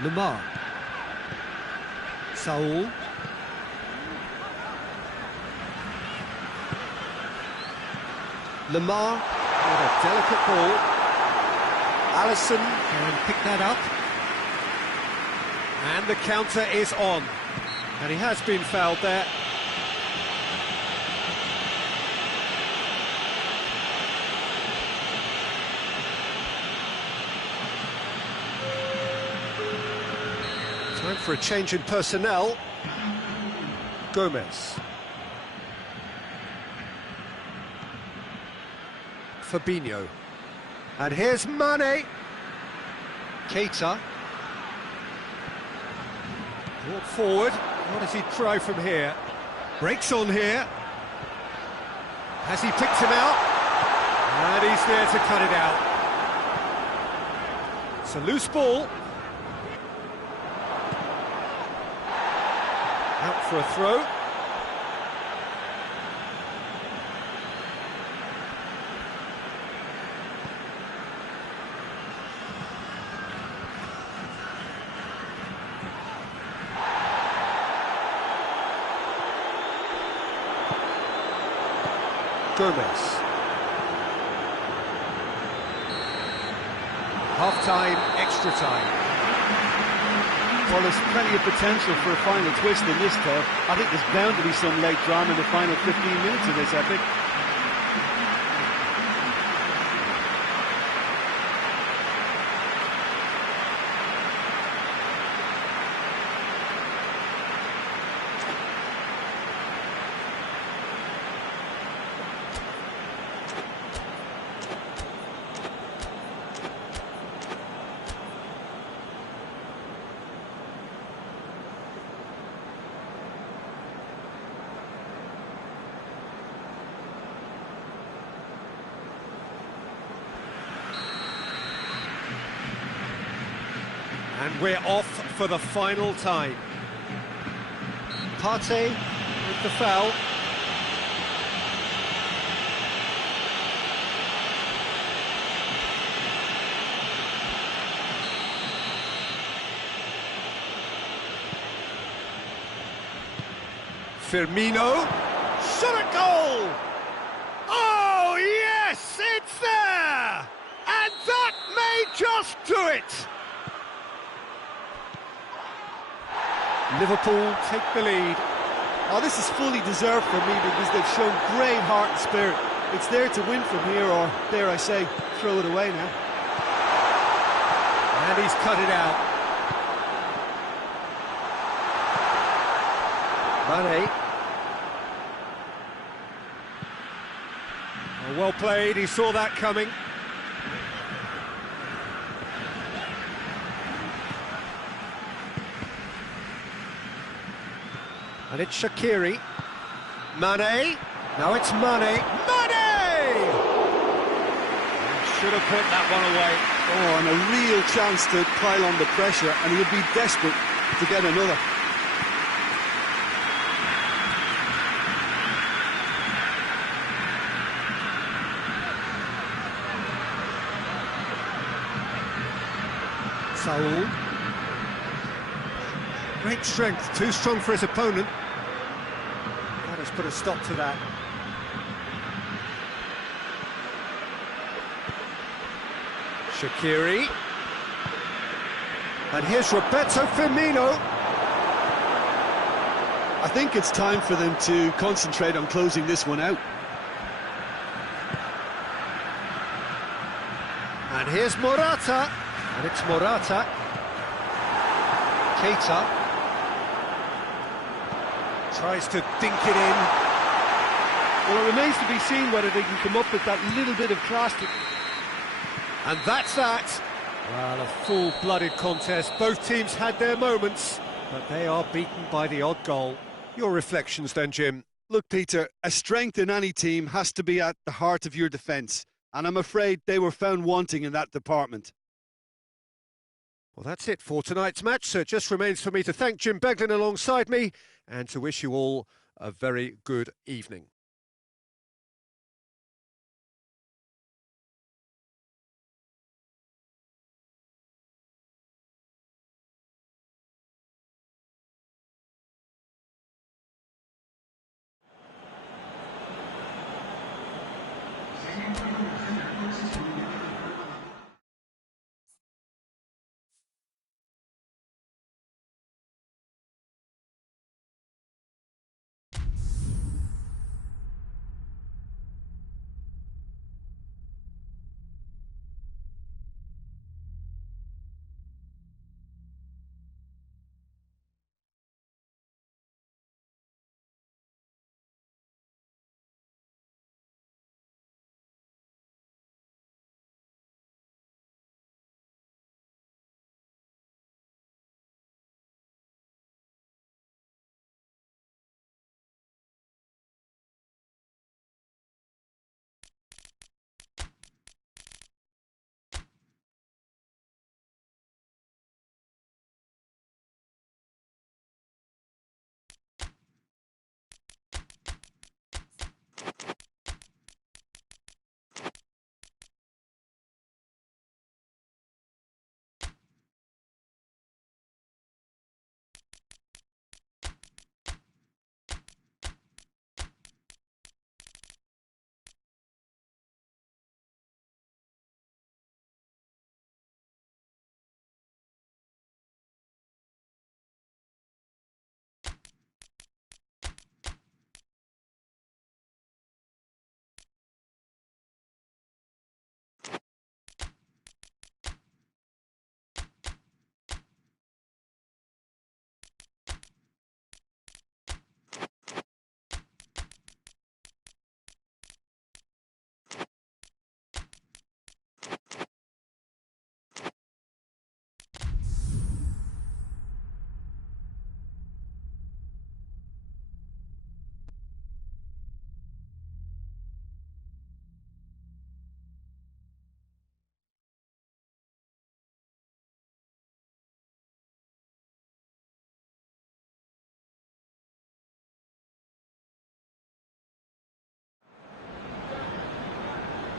Lemar. Saul. Lemar with a delicate ball. Alisson can pick that up. And the counter is on. And he has been fouled there. Time for a change in personnel. Gomez. Fabinho. And here's Mane. Keita. Brought forward. What does he try from here? Breaks on here. Has he picked him out? And he's there to cut it out. It's a loose ball. Out for a throw. Gomez. Half-time, extra time. Well, there's plenty of potential for a final twist in this tale. I think there's bound to be some late drama in the final 15 minutes of this epic. And we're off for the final time. Partey with the foul. Firmino. Shot at goal! Oh, yes! It's there! And that may just do it! Liverpool take the lead. Oh, this is fully deserved for me because they've shown great heart and spirit. It's there to win from here, or dare I say, throw it away now. And he's cut it out. Mane. Oh, well played, he saw that coming. And it's Shaqiri. Mane. Now it's Mane. Mane! Should have put that one away. Oh, and a real chance to pile on the pressure, and he would be desperate to get another. Saul. Great strength, too strong for his opponent. That has put a stop to that. Shaqiri. And here's Roberto Firmino. I think it's time for them to concentrate on closing this one out. And here's Morata. And it's Morata. Keita. Tries to dink it in. Well, it remains to be seen whether they can come up with that little bit of class. And that's that. Well, a full-blooded contest. Both teams had their moments, but they are beaten by the odd goal. Your reflections then, Jim? Look, Peter, a strength in any team has to be at the heart of your defence, and I'm afraid they were found wanting in that department. Well, that's it for tonight's match, so it just remains for me to thank Jim Beglin alongside me and to wish you all a very good evening.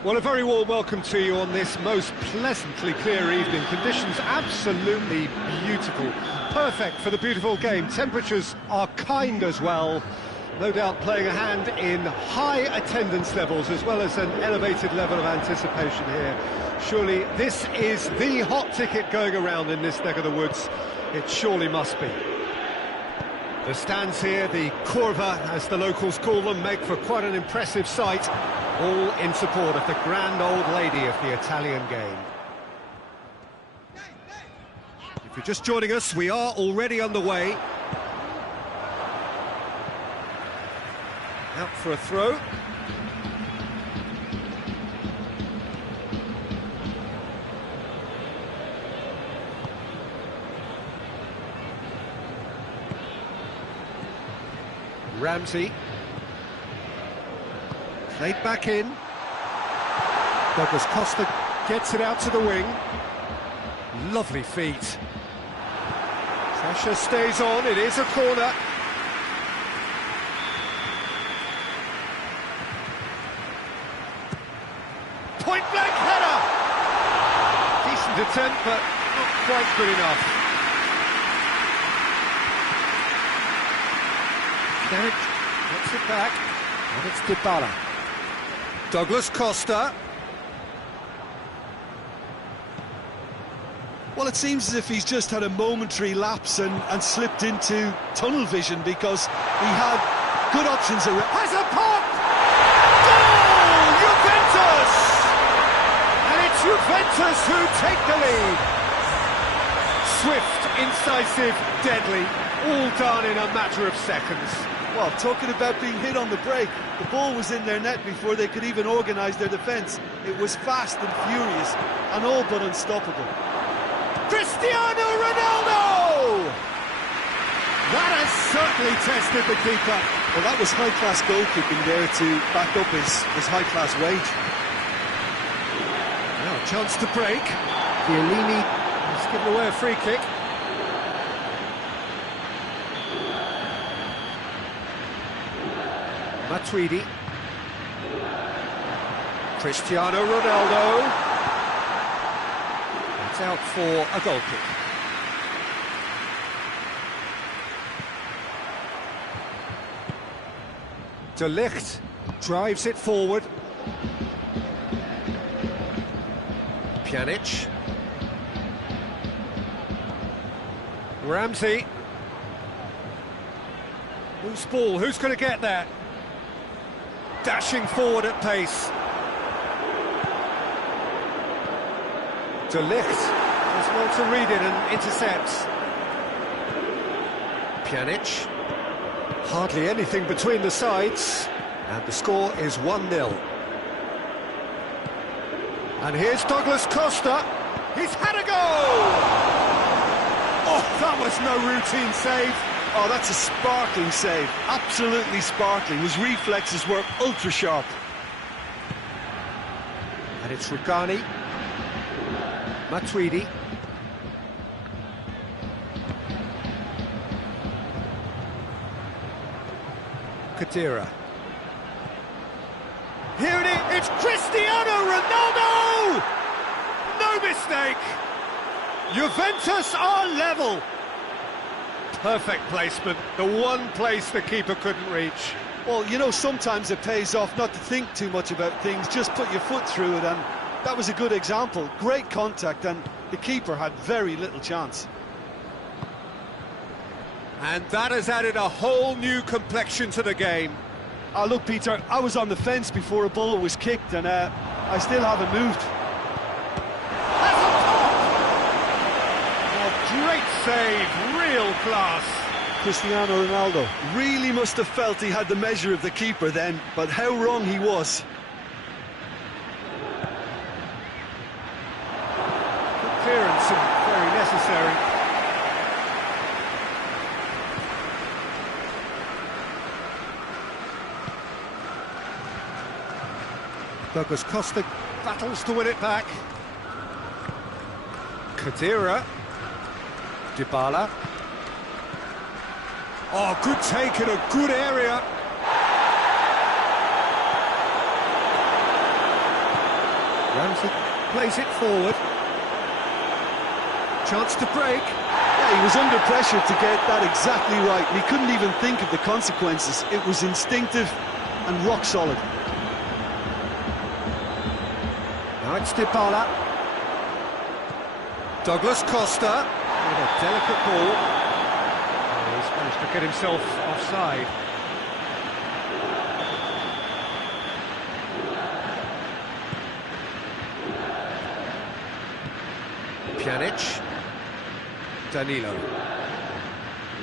Well, a very warm welcome to you on this most pleasantly clear evening. Conditions absolutely beautiful. Perfect for the beautiful game. Temperatures are kind as well. No doubt playing a hand in high attendance levels as well as an elevated level of anticipation here. Surely this is the hot ticket going around in this neck of the woods. It surely must be. The stands here, the curva, as the locals call them, make for quite an impressive sight, all in support of the grand old lady of the Italian game. If you're just joining us, we are already underway. Out for a throw. Ramsey. Played back in. Douglas Costa gets it out to the wing. Lovely feet. Pressure stays on, it is a corner. Point blank header! Decent attempt, but not quite good enough. Derek gets it back, and it's Dybala. Douglas Costa. Well, it seems as if he's just had a momentary lapse and slipped into tunnel vision, because he had good options around. Has a pop! Goal! Juventus! And it's Juventus who take the lead. Swift, incisive, deadly, all done in a matter of seconds. Well, talking about being hit on the break, the ball was in their net before they could even organise their defence. It was fast and furious, and all but unstoppable. Cristiano Ronaldo! That has certainly tested the keeper. Well, that was high-class goalkeeping there to back up his high-class wage. Now, a chance to break. Chiellini has given away a free kick. Matuidi. Cristiano Ronaldo. It's out for a goal kick. De Ligt drives it forward. Pjanic. Ramsey. Loose ball, who's going to get there? Dashing forward at pace. De Ligt does well to read it and intercepts. Pjanic. Hardly anything between the sides. And the score is 1-0. And here's Douglas Costa. He's had a goal! Oh, that was no routine save. Oh, that's a sparkling save. Absolutely sparkling. His reflexes were ultra sharp. And it's Rugani. Matuidi. Kadira. Here it is. It's Cristiano Ronaldo! No mistake. Juventus are level. Perfect placement, the one place the keeper couldn't reach. Well, you know, sometimes it pays off not to think too much about things, just put your foot through it, and that was a good example. Great contact, and the keeper had very little chance. And that has added a whole new complexion to the game. Oh, look, Peter, I was on the fence before a ball was kicked, and I still haven't moved. Great save, real class. Cristiano Ronaldo really must have felt he had the measure of the keeper then, but how wrong he was. Good clearance and very necessary. Douglas Costa battles to win it back. Kadira. Dybala. Oh, good take in a good area. Ramsey plays it forward. Chance to break. Yeah, he was under pressure to get that exactly right, and he couldn't even think of the consequences. It was instinctive and rock solid. Now it's Dybala. Douglas Costa with a delicate ball. Oh, he's managed to get himself offside. Pjanic. Danilo.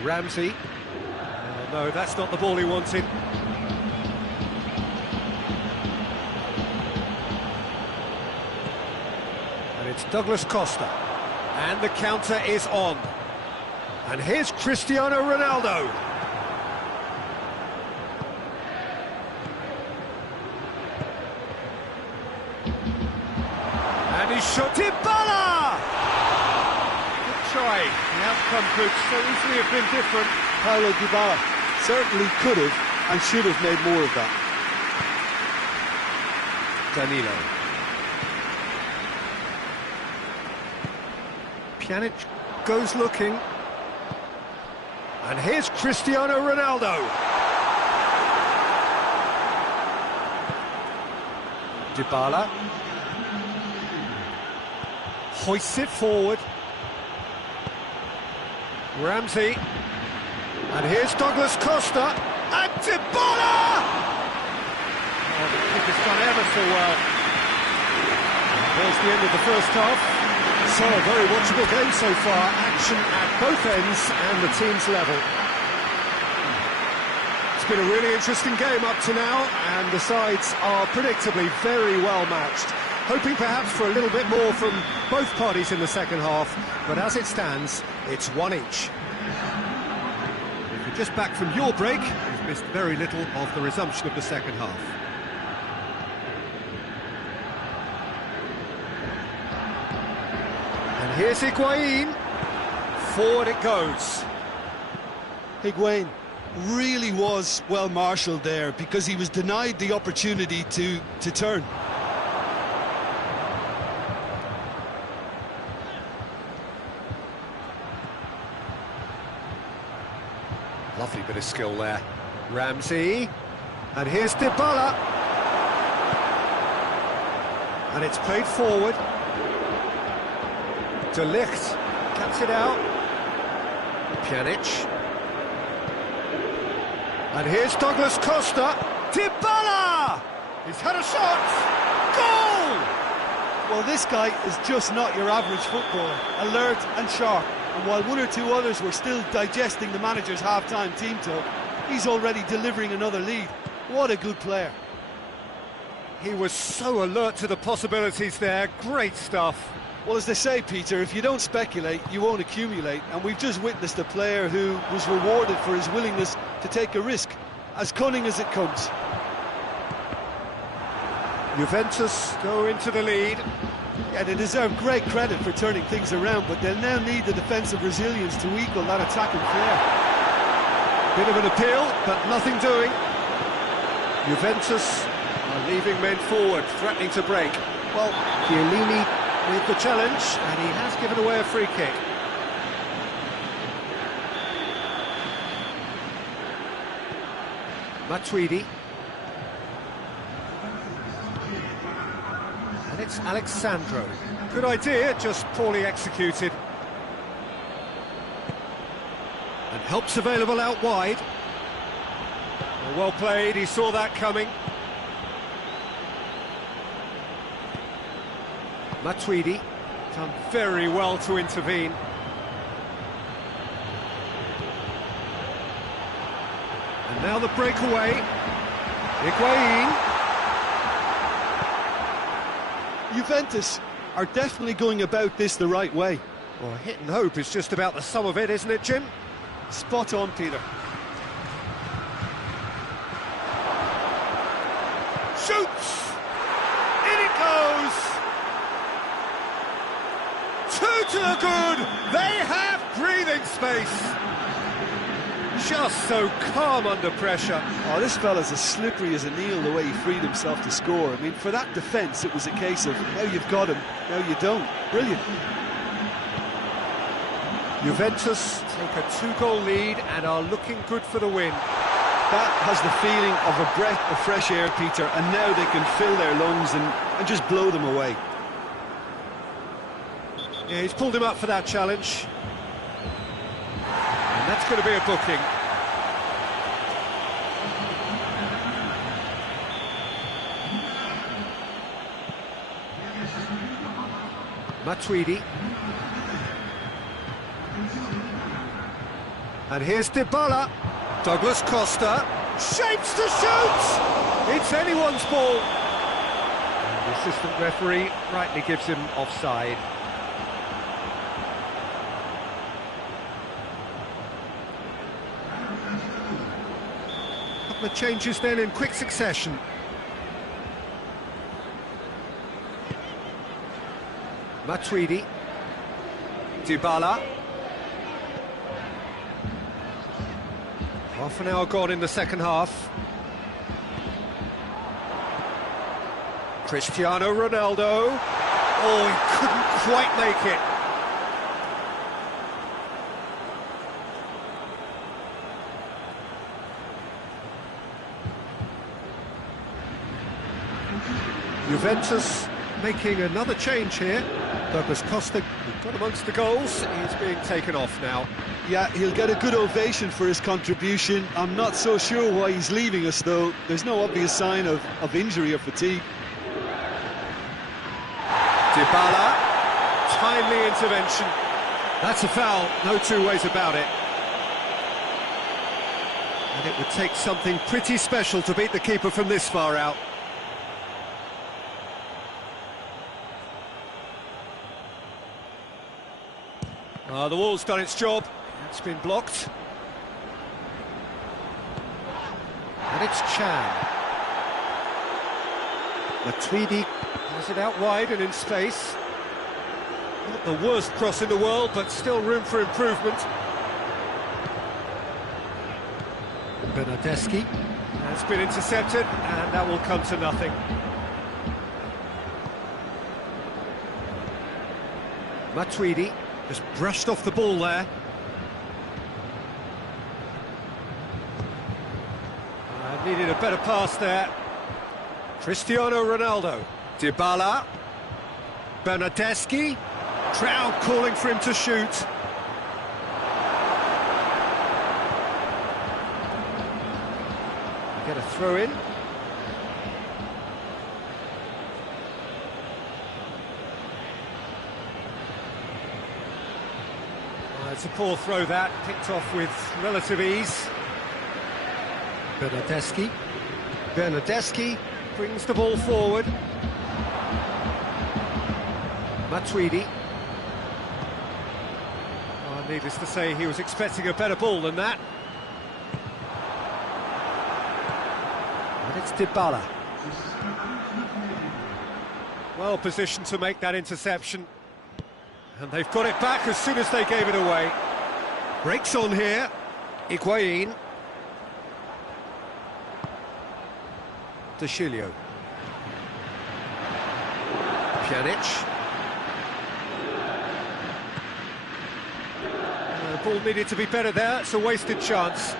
Ramsey. Oh, no, that's not the ball he wanted. And it's Douglas Costa. And the counter is on. And here's Cristiano Ronaldo. And he shot Dybala! Good try. The outcome could so easily have been different. Paulo Dybala certainly could have and should have made more of that. Danilo. Pjanic goes looking. And here's Cristiano Ronaldo. Dybala. Hoists it forward. Ramsey. And here's Douglas Costa. And Dybala! Oh, the kick has done ever so well. There's the end of the first half. So, a very watchable game so far. Action at both ends and the team's level. It's been a really interesting game up to now, and the sides are predictably very well matched. Hoping perhaps for a little bit more from both parties in the second half, but as it stands, it's one each. If you're just back from your break, you've missed very little of the resumption of the second half. And here's Higuain. Forward it goes. Higuain really was well marshalled there because he was denied the opportunity to turn. Lovely bit of skill there. Ramsey. And here's Dybala. And it's played forward. De Ligt cuts it out. Pjanic. And here's Douglas Costa. Dybala! He's had a shot! Goal! Well, this guy is just not your average footballer. Alert and sharp. And while one or two others were still digesting the manager's half-time team talk, he's already delivering another lead. What a good player. He was so alert to the possibilities there. Great stuff. Well, as they say, Peter, if you don't speculate, you won't accumulate. And we've just witnessed a player who was rewarded for his willingness to take a risk, as cunning as it comes. Juventus go into the lead. Yeah, they deserve great credit for turning things around, but they'll now need the defensive resilience to equal that attacking flair. Bit of an appeal, but nothing doing. Juventus are leaving men forward, threatening to break. Well, Chiellini with the challenge, and he has given away a free kick. Matuidi. And it's Alexandro. Good idea, just poorly executed. And help's available out wide. Well played, he saw that coming. Matuidi, done very well to intervene. And now the breakaway. Higuain. Juventus are definitely going about this the right way. Well, hit and hope is just about the sum of it, isn't it, Jim? Spot on, Peter. Shoots! In it goes! Two to the good! They have breathing space! just so calm under pressure. Oh, this fella's as slippery as an eel the way he freed himself to score. I mean, for that defence, it was a case of now you've got him, now you don't. Brilliant. Juventus take a 2-goal lead and are looking good for the win. That has the feeling of a breath of fresh air, Peter, and now they can fill their lungs and just blow them away. Yeah, he's pulled him up for that challenge. And that's going to be a booking. Matuidi. And here's Dybala. Douglas Costa. Shapes to shoot! It's anyone's ball. And the assistant referee rightly gives him offside. Couple of changes then in quick succession. Matuidi. Dybala. Half an hour gone in the second half. Cristiano Ronaldo. Oh, he couldn't quite make it. Juventus making another change here. Douglas Costa got amongst the goals. He's being taken off now. Yeah, he'll get a good ovation for his contribution. I'm not so sure why he's leaving us, though. There's no obvious sign of injury or fatigue. Dybala, timely intervention. That's a foul, no two ways about it. And it would take something pretty special to beat the keeper from this far out. The wall's done its job. It's been blocked. And it's Chan. Matuidi has it out wide and in space. Not the worst cross in the world, but still room for improvement. Bernardeschi has been intercepted, and that will come to nothing. Matuidi just brushed off the ball there. Needed a better pass there. Cristiano Ronaldo. Dybala. Bernardeschi. Crowd calling for him to shoot. Get a throw in. It's a poor throw that, picked off with relative ease. Bernardeschi. Bernardeschi brings the ball forward. Matuidi. Needless to say, he was expecting a better ball than that. And it's Dybala. Well positioned to make that interception. And they've got it back as soon as they gave it away. Breaks on here. Higuain. De Chilio. Pjanic. The ball needed to be better there. It's a wasted chance.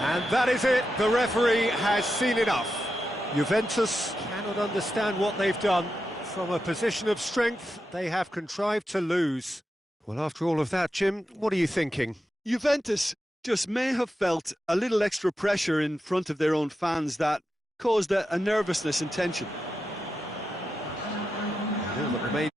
And that is it. The referee has seen enough. Juventus cannot understand what they've done. From a position of strength, they have contrived to lose. Well, after all of that, Jim, what are you thinking? Juventus just may have felt a little extra pressure in front of their own fans that caused a nervousness and tension. All that remains